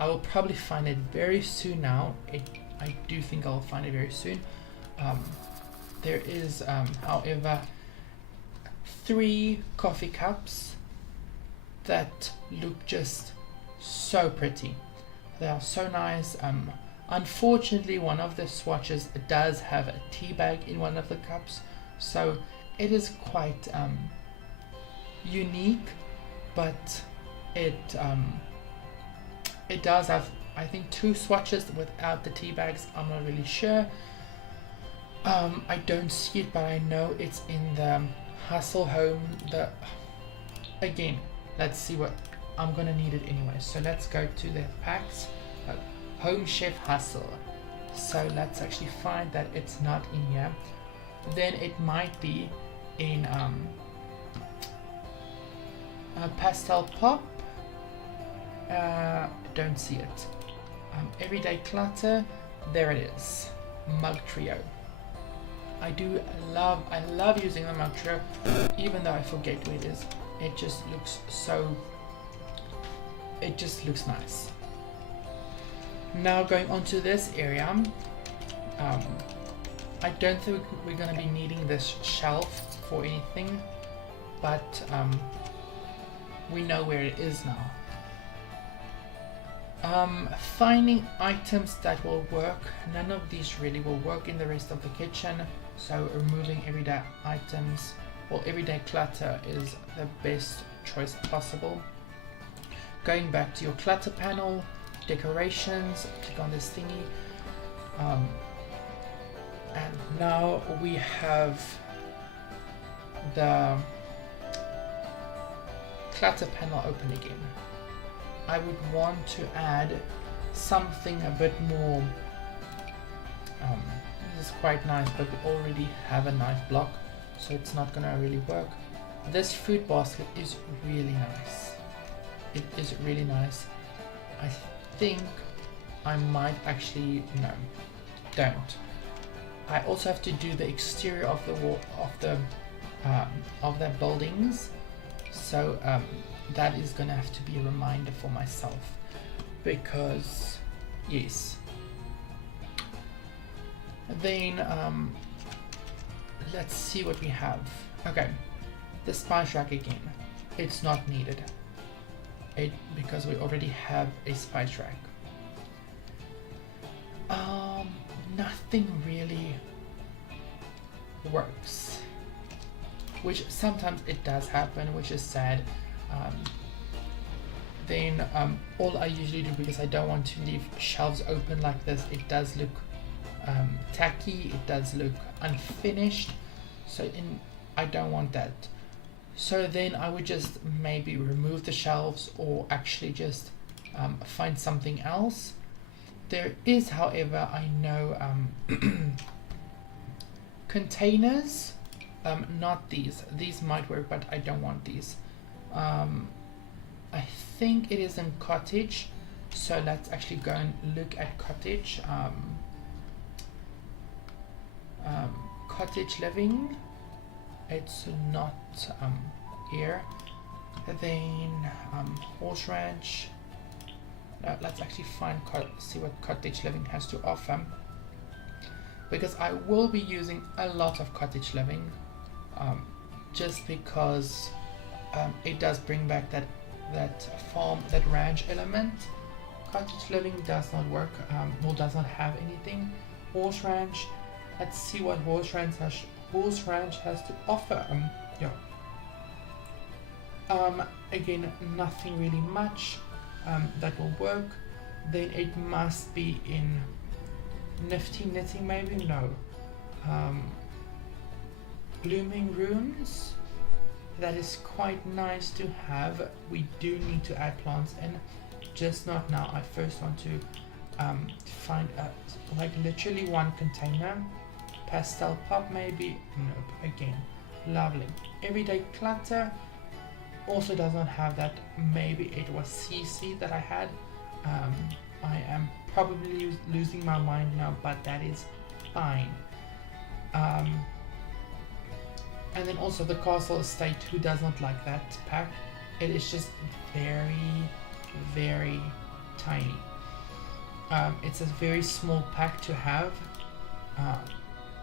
will probably find it very soon now. I do think I'll find it very soon. There is however 3 coffee cups that look just so pretty. They are so nice. Unfortunately, one of the swatches does have a tea bag in one of the cups, so it is quite unique, but it does have, I think, 2 swatches without the tea bags. I'm not really sure. I don't see it, but I know it's in the Hustle Home. Again, let's see what I'm gonna need it anyway. So let's go to the packs. Home Chef Hustle. So let's actually find that it's not in here. Then it might be in Pastel Pop. Don't see it. Everyday Clutter. There it is. Mug Trio. I love using the Mug Trio, even though I forget where it is. It just looks nice. Now going on to this area, I don't think we're going to be needing this shelf for anything, but we know where it is now. Finding items that will work. None of these really will work in the rest of the kitchen, so removing everyday items well, everyday clutter is the best choice possible. Going back to your clutter panel, decorations, click on this thingy, and now we have the clutter panel open again. I would want to add something a bit more, this is quite nice, but we already have a knife block, so it's not gonna really work. This fruit basket is really nice. It is really nice. I think I might actually, no, don't. I also have to do the exterior of the wall of the buildings, so that is gonna have to be a reminder for myself, because yes. Then let's see what we have. Okay, the spice rack again, it's not needed because we already have a spice rack. Nothing really works, which sometimes it does happen, which is sad. Then all I usually do, because I don't want to leave shelves open like this, it does look tacky, it does look unfinished, so I don't want that. So then I would just maybe remove the shelves, or actually just find something else. There is, however, I know containers, not these. These might work, but I don't want these. I think it is in Cottage, so let's actually go and look at Cottage. Cottage Living, it's not here. Then Horse Ranch. Let's actually see what Cottage Living has to offer, because I will be using a lot of Cottage Living, just because it does bring back that farm, that ranch element. Cottage Living does not work, or does not have anything. Horse Ranch, let's see what Horse Ranch has to offer. Again, nothing really much that will work. Then it must be in Nifty Knitting, maybe, no. Blooming Rooms, that is quite nice to have. We do need to add plants in, just not now. I first want to find like literally one container. Pastel Pop, maybe, nope, again, lovely. Everyday Clutter also does not have that. Maybe it was CC that I had. I am probably losing my mind now, but that is fine. And then also the Castle Estate, who does not like that pack? It is just very, very tiny. It's a very small pack to have.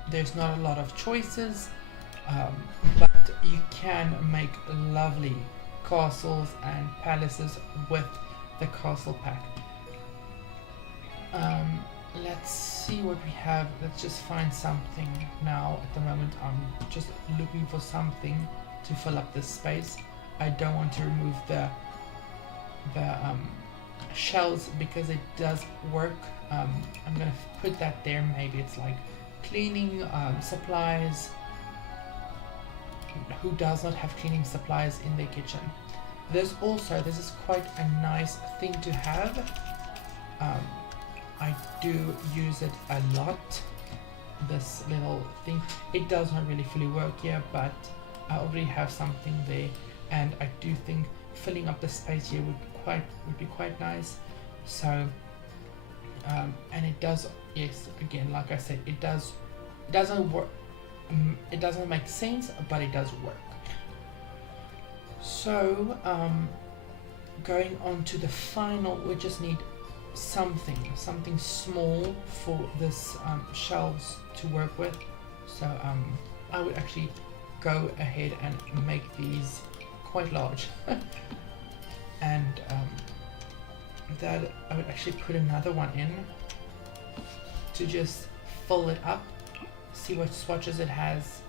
There's not a lot of choices, but you can make lovely castles and palaces with the castle pack. Let's see what we have. Let's just find something now. At the moment I'm just looking for something to fill up this space. I don't want to remove the shells, because it does work. I'm gonna put that there. Maybe it's like cleaning supplies. Who does not have cleaning supplies in their kitchen? This is quite a nice thing to have. I do use it a lot, this little thing. It does not really fully work here, but I already have something there, and I do think filling up the space here would be quite nice. So and it does, yes, again, like I said, it doesn't work. It doesn't make sense, but it does work. So going on to the final, we just need something small for this shelves to work with. So I would actually go ahead and make these quite large. And that I would actually put another one in to just fill it up. See what swatches it has.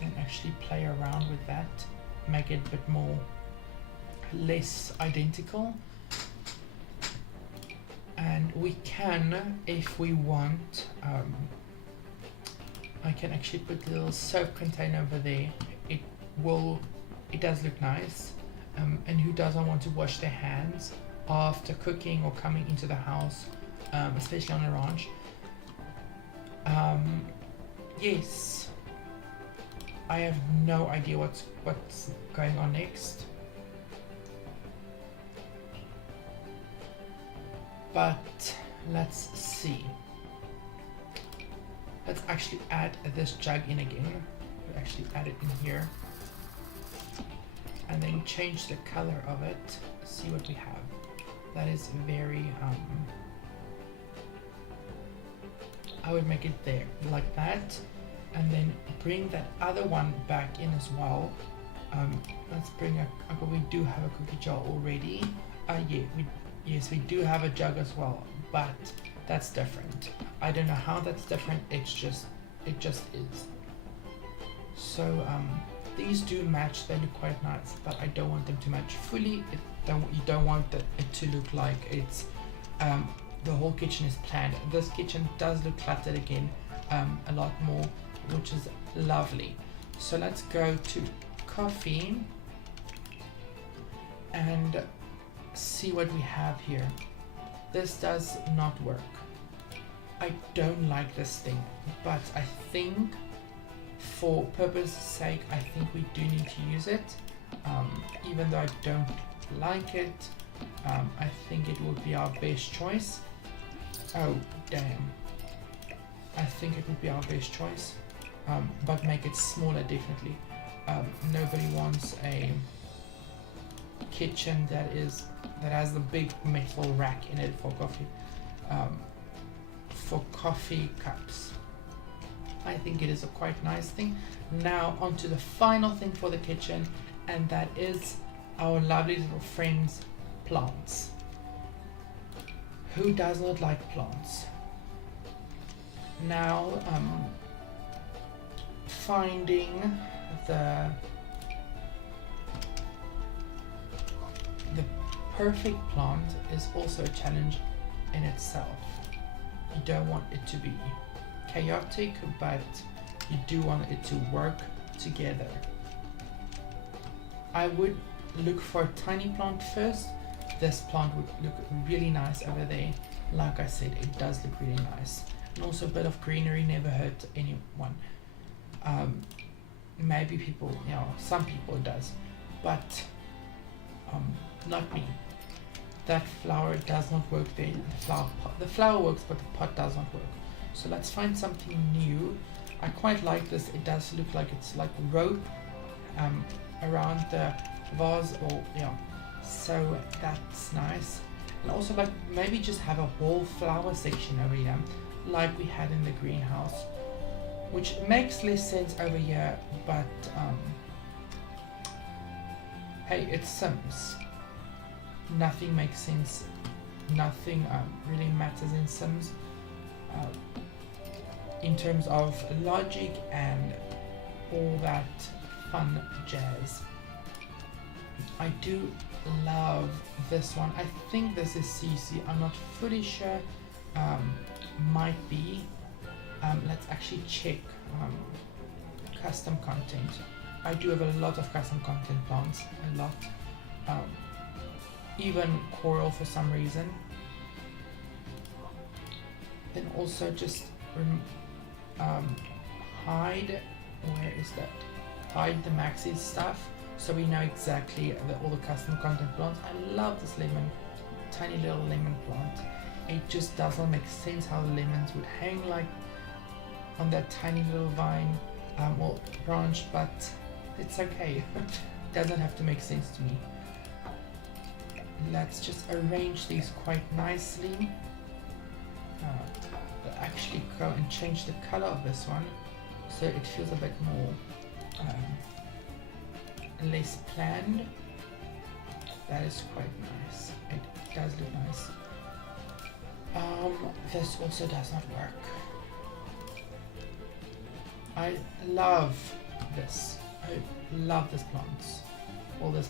and actually play around with that, make it a bit more less identical. And we can, if we want, I can actually put a little soap container over there. It does look nice, and who doesn't want to wash their hands after cooking or coming into the house, especially on a ranch. Yes, I have no idea what's going on next, but let's see. Let's actually add this jug in again. We actually add it in here, and then change the color of it. See what we have. That is very I would make it there like that, and then bring that other one back in as well. Let's bring we do have a cookie jar already. Yes, we do have a jug as well, but that's different. I don't know how that's different. It just is. So these do match. They look quite nice, but I don't want them to match fully. You don't want it to look like it's the whole kitchen is planned. This kitchen does look cluttered again, a lot more, which is lovely. So let's go to coffee and see what we have here. This does not work. I don't like this thing, but I think for purpose's sake, I think we do need to use it. Even though I don't like it, I think it would be our best choice. Oh damn, I think it would be our best choice, but make it smaller definitely. Nobody wants a kitchen that has the big metal rack in it for coffee cups. I think it is a quite nice thing. Now onto the final thing for the kitchen, and that is our lovely little friends, plants. Who does not like plants? Now finding the perfect plant is also a challenge in itself. You don't want it to be chaotic, but you do want it to work together. I would look for a tiny plant first. This plant would look really nice over there. Like I said, it does look really nice, and also a bit of greenery never hurt anyone. Maybe people, some people it does, but not me. That flower does not work there. The flower works, but the pot does not work. So let's find something new. I quite like this. It does look like it's like rope around the vase, or so that's nice. And also like maybe just have a whole flower section over here like we had in the greenhouse, which makes less sense over here, but hey, it's Sims. Nothing makes sense. Nothing really matters in Sims in terms of logic and all that fun jazz. I do love this one. I think this is CC. I'm not fully sure. Might be. Let's actually check custom content. I do have a lot of custom content plants. A lot. Even coral for some reason. Then also just hide. Where is that? Hide the maxi stuff, so we know exactly all the custom content plants. I love this lemon, tiny little lemon plant. It just doesn't make sense how the lemons would hang like on that tiny little vine or branch, but it's okay. It doesn't have to make sense to me. Let's just arrange these quite nicely. Actually go and change the color of this one so it feels a bit more less planned. That is quite nice. It does look nice. This also does not work. I love this. I love this plants, or this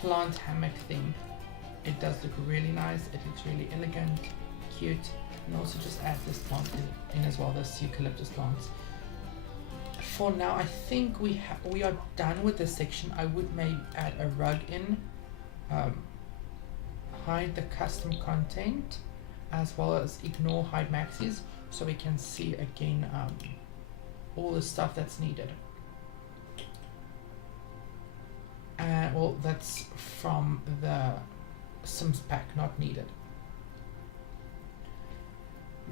plant hammock thing. It does look really nice. It looks really elegant, cute, and also just add this plant in as well, this eucalyptus plants. For now, I think we are done with this section. I would maybe add a rug in, hide the custom content, as well as ignore hide maxis, so we can see again all the stuff that's needed. Well, that's from the Sims pack, not needed.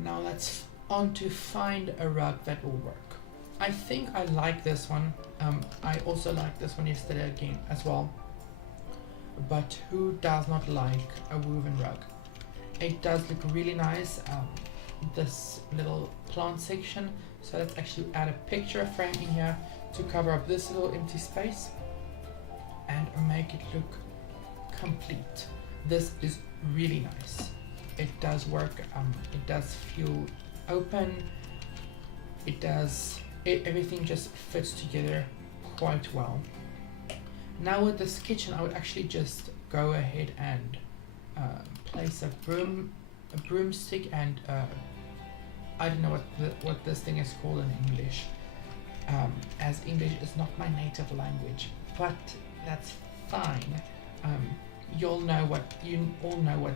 Now let's on to find a rug that will work. I think I like this one. I also liked this one yesterday again as well. But who does not like a woven rug? It does look really nice, this little plant section. So let's actually add a picture frame in here to cover up this little empty space and make it look complete. This is really nice. It does work. It does feel open. Everything just fits together quite well. Now with this kitchen, I would actually just go ahead and place a broomstick and I don't know what this thing is called in English, as English is not my native language, but that's fine. You all know what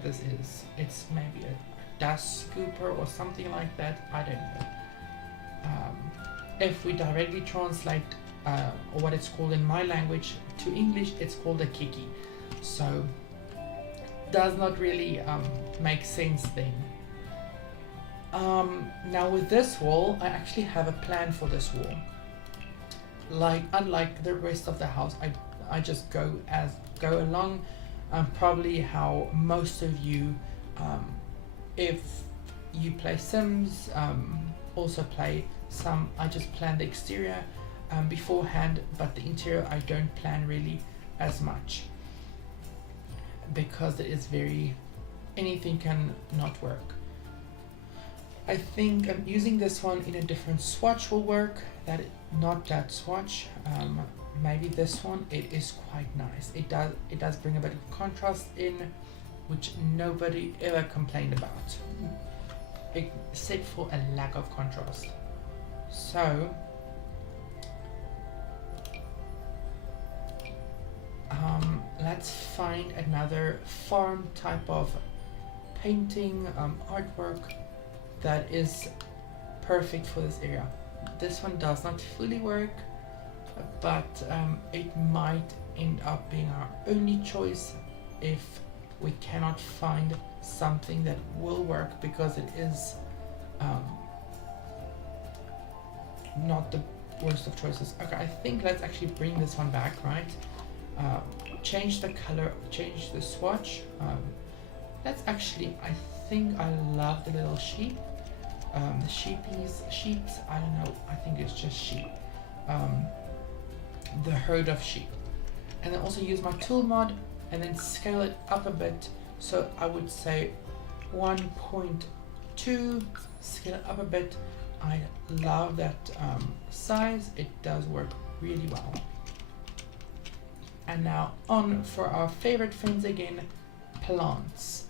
this is. It's maybe a dust scooper or something like that. I don't know. If we directly translate or what it's called in my language to English, it's called a kiki. So does not really make sense then. Now with this wall, I actually have a plan for this wall. Unlike the rest of the house, I just go along. Probably how most of you, if you play Sims, also play some. I just plan the exterior beforehand, but the interior I don't plan really as much, because it is anything can not work. I think using this one in a different swatch will work. Not that swatch. Maybe this one. It is quite nice. It does bring a bit of contrast in, which nobody ever complained about, except for a lack of contrast. So let's find another farm type of painting artwork that is perfect for this area. This one does not fully work, but it might end up being our only choice if we cannot find something that will work, because it is not the worst of choices. Okay, I think let's actually bring this one back, right? Change the color, change the swatch. Let's actually, I think I love the little sheep. The sheeps, I don't know, I think it's just sheep. The herd of sheep. And then also use my ToolMod and then scale it up a bit. So I would say 1.2, scale it up a bit. I love that size. It does work really well. And now on for our favorite friends again, plants.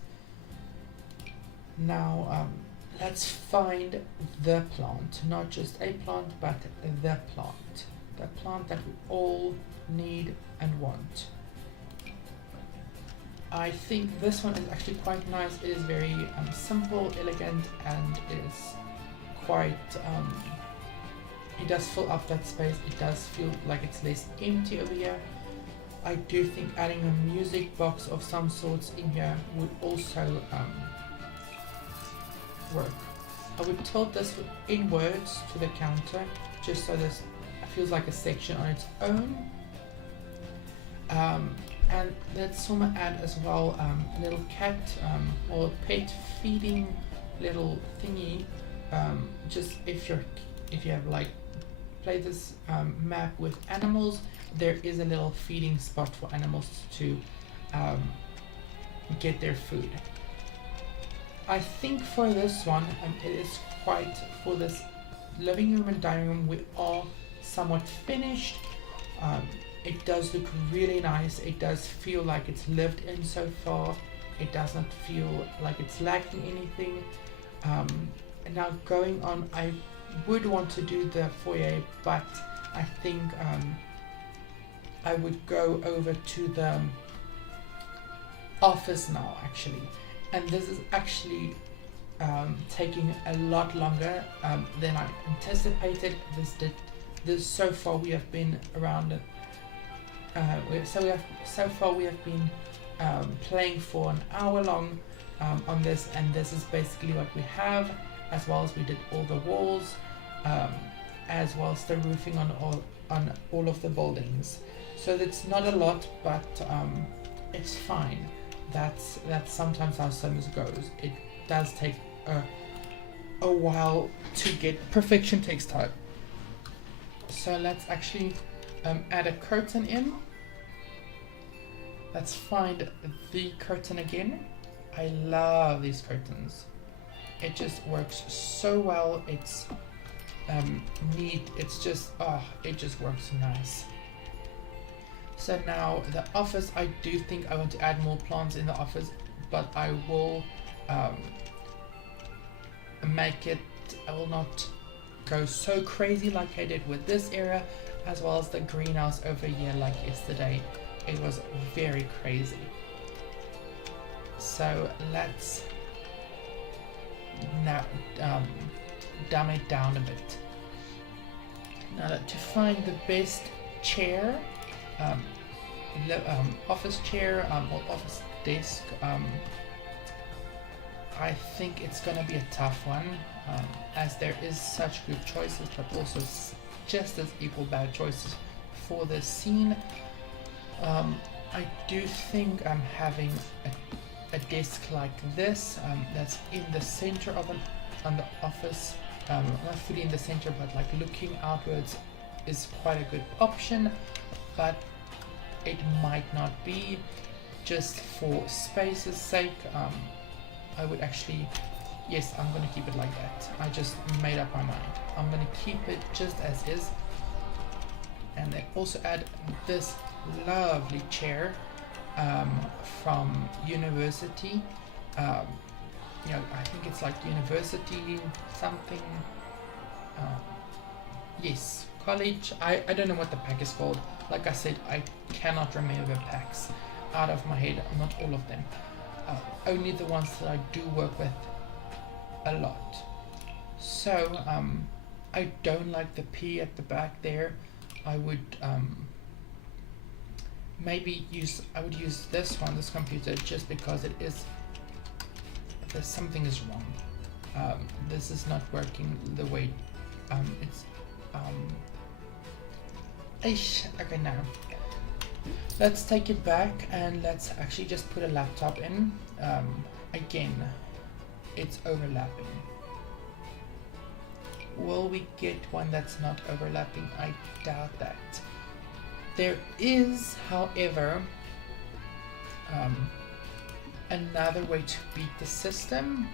Now let's find the plant, not just a plant, but the plant that we all need and want. I think this one is actually quite nice. It is very simple, elegant, and it is quite it does fill up that space. It does feel like it's less empty over here. I do think adding a music box of some sorts in here would also work. I would tilt this inwards to the counter, just so this feels like a section on its own. And let's somehow add as well a little cat or pet feeding little thingy. Just if you have like played this map with animals, there is a little feeding spot for animals to get their food. I think for this one, it is quite, for this living room and dining room, we are somewhat finished. It does look really nice. It does feel like it's lived in so far. It doesn't feel like it's lacking anything. And now going on, I would want to do the foyer, but I think I would go over to the office now actually, and this is actually taking a lot longer than I anticipated. This so far we have been around. So far we have been playing for an hour long on this, and this is basically what we have, as well as we did all the walls, as well as the roofing on all of the buildings. So that's not a lot, but it's fine. That's sometimes how Sims goes. It does take a while to get perfection. Takes time. So let's actually add a curtain in. Let's find the curtain again. I love these curtains. It just works so well. It's neat. It's just it just works nice. So now the office, I do think I want to add more plants in the office, but I will make it, I will not go so crazy like I did with this area, as well as the greenhouse over here like yesterday. It was very crazy. So let's now dumb it down a bit. Now to find the best chair, office chair or office desk, I think it's gonna be a tough one, as there is such good choices, but also just as equal bad choices for this scene. I do think I'm having a desk like this, that's in the center of an office, not fully in the center, but like looking outwards is quite a good option, but it might not be. Just for space's sake, I would actually, yes, I'm going to keep it like that. I just made up my mind. I'm going to keep it just as is. And then also add this lovely chair from university. You know, I think it's like university something. Yes, college. I don't know what the pack is called. Like I said, I cannot remember packs out of my head. Not all of them. Only the ones that I do work with a lot. So I don't like the P at the back there. I would maybe use this one, this computer, just because something is wrong. This is not working the way it's okay. Now let's take it back and let's actually just put a laptop in. Again, it's overlapping. Will we get one that's not overlapping? I doubt that. There is, however, another way to beat the system.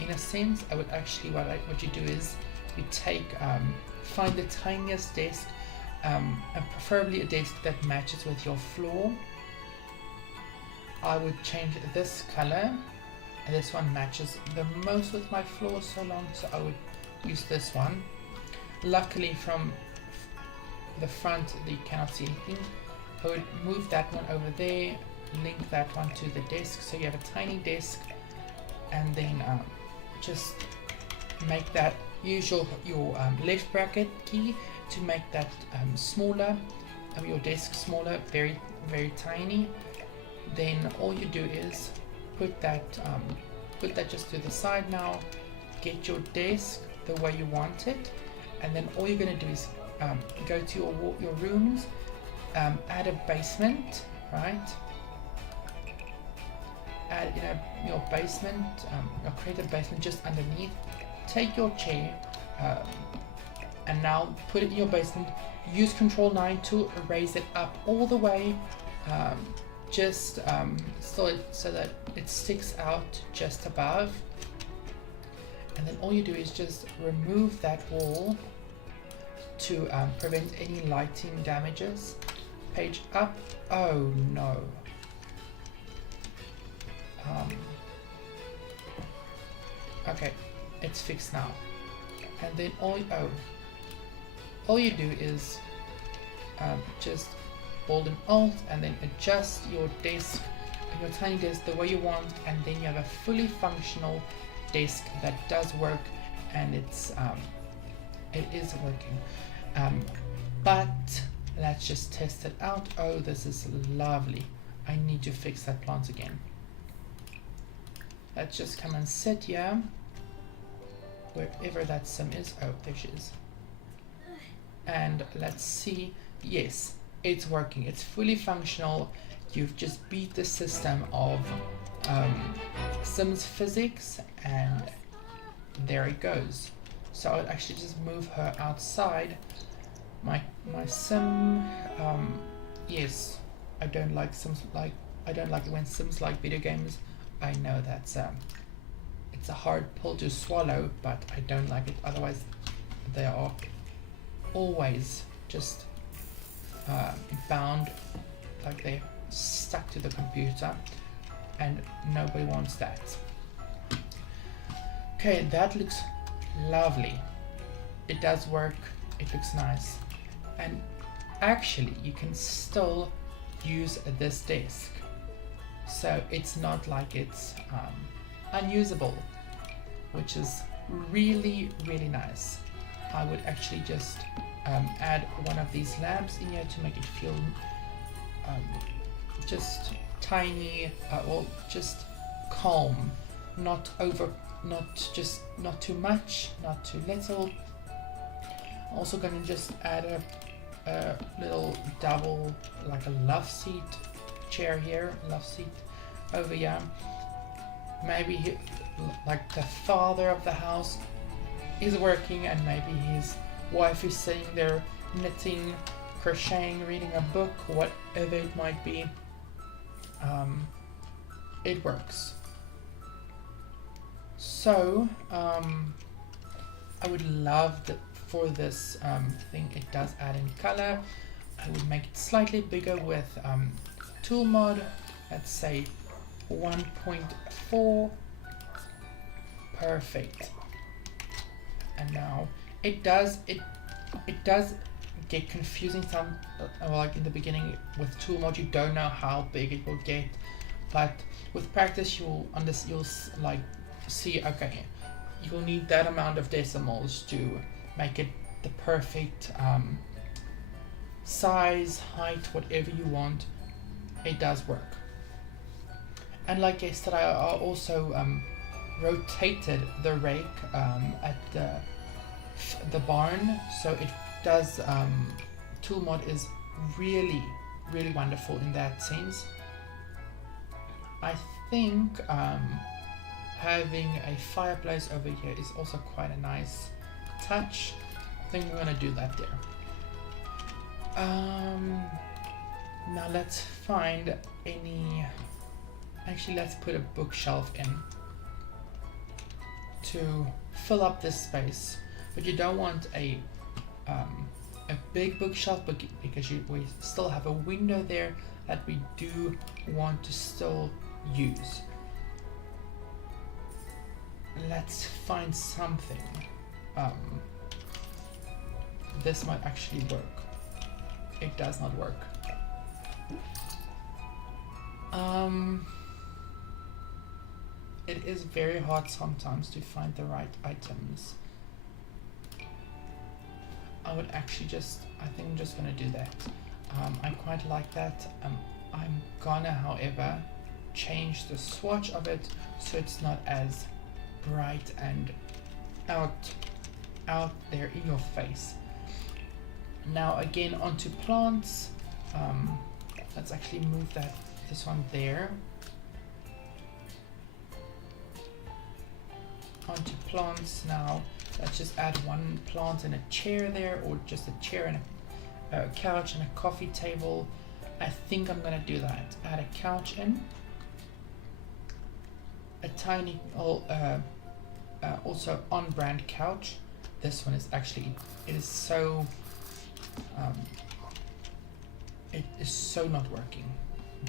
In a sense, I would actually, what you do is you take, find the tiniest desk, and preferably a desk that matches with your floor. I would change this color, and this one matches the most with my floor so long, so I would use this one. Luckily from the front you cannot see anything. I would move that one over there, link that one to the desk, so you have a tiny desk, and then just make that, use your left bracket key to make that smaller, your desk smaller, very very tiny. Then all you do is put that just to the side now, get your desk the way you want it, and then all you're going to do is go to your rooms, add a basement, right? Add your basement, create a basement just underneath. Take your chair and now put it in your basement. Use Control 9 to raise it up all the way, just so that it sticks out just above. And then all you do is just remove that wall to prevent any lighting damages. Page up. Oh no. Okay, it's fixed now. And then all you do is just hold and Alt and then adjust your desk, your tiny desk the way you want, and then you have a fully functional desk that does work, and it is working. But let's just test it out. Oh, this is lovely. I need to fix that plant again. Let's just come and sit here wherever that sim is. Oh, there she is. And let's see. Yes, it's working. It's fully functional. You've just beat the system of Sims physics, and there it goes. So I'll actually just move her outside. My sim, yes, I don't like Sims, I don't like it when Sims like video games. I know that's it's a hard pill to swallow, but I don't like it. Otherwise, they are always just bound, like they're stuck to the computer, and nobody wants that. Okay, that looks lovely. It does work. It looks nice, and actually you can still use this desk, so it's not like it's unusable, which is really nice. I would actually just add one of these lamps in here to make it feel just tiny, or just calm, not too much, not too little. Also gonna just add a little double, like a love seat chair here, love seat over here. Maybe like the father of the house is working, and maybe his wife is sitting there knitting, crocheting, reading a book, whatever it might be. It works. So I would love for this thing, it does add in color. I would make it slightly bigger with ToolMod, let's say 1.4. Perfect. And now it does get confusing like in the beginning with ToolMod. You don't know how big it will get, but with practice you'll like see, okay, you'll need that amount of decimals to make it the perfect size, height, whatever you want. It does work. And like yesterday, I also rotated the rake at the barn, so it does. ToolMod is really wonderful in that sense. I think having a fireplace over here is also quite a nice touch. I think we're gonna do that there. Now let's find any. Actually, let's put a bookshelf in to fill up this space. But you don't want a big bookshelf, but because we still have a window there that we do want to still use. Let's find something. This might actually work. It does not work. It is very hard sometimes to find the right items. I would actually I think I'm just gonna do that. I quite like that. I'm gonna, however, change the swatch of it so it's not as bright and out there in your face. Now again onto plants. Let's actually move this one there. Onto plants now. Let's just add one plant and a chair there, or just a chair and a couch and a coffee table. I think I'm gonna do that. Add a couch in. A tiny, also on-brand couch. This one is actually, it is so it is so not working,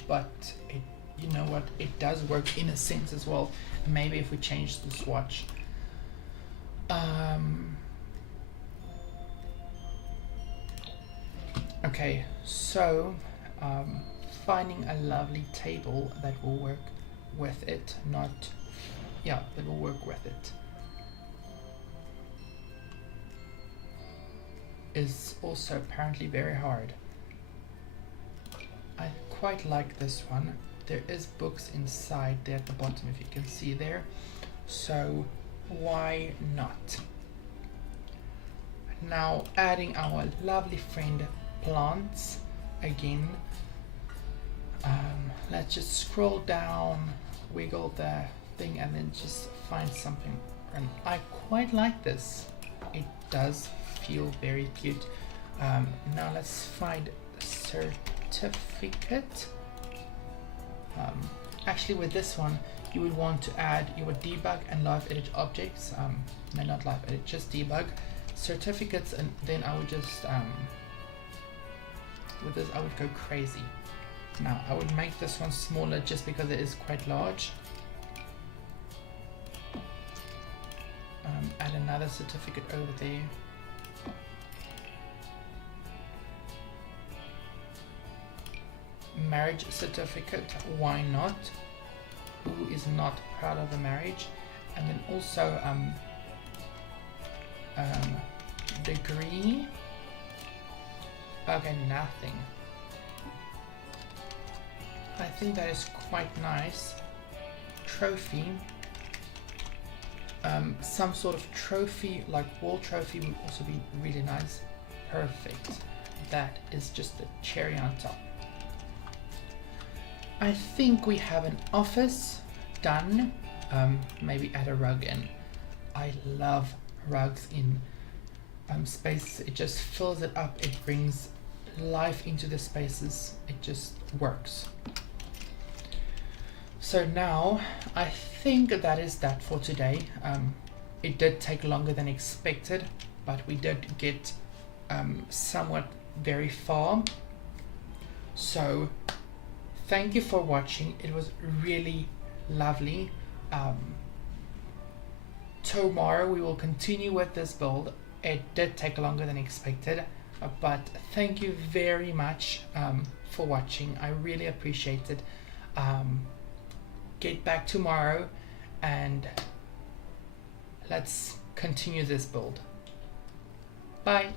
but it, you know what, it does work in a sense as well. Maybe if we change the swatch, okay, so finding a lovely table that will work with it, not, yeah, that will work with it, is also apparently very hard. I quite like this one. There is books inside there at the bottom, if you can see there, so why not? Now adding our lovely friend plants again. Let's just scroll down, wiggle the thing, and then just find something. And I quite like this. It does feel very cute. Now let's find certificate. Actually, with this one, you would want to add your debug and live edit objects. No, not live edit, just debug certificates, and then I would just with this I would go crazy. Now I would make this one smaller just because it is quite large. Add another certificate over there. Marriage certificate, why not? Who is not proud of a marriage? And then also degree. Okay, nothing. I think that is quite nice. Trophy. Some sort of trophy, like wall trophy, would also be really nice. Perfect. That is just the cherry on top. I think we have an office done. Maybe add a rug in. I love rugs in spaces. It just fills it up. It brings life into the spaces. It just works. So now I think that is that for today. It did take longer than expected, but we did get somewhat very far. So thank you for watching. It was really lovely. Tomorrow we will continue with this build. It did take longer than expected, but thank you very much for watching. I really appreciate it. Get back tomorrow and let's continue this build. Bye.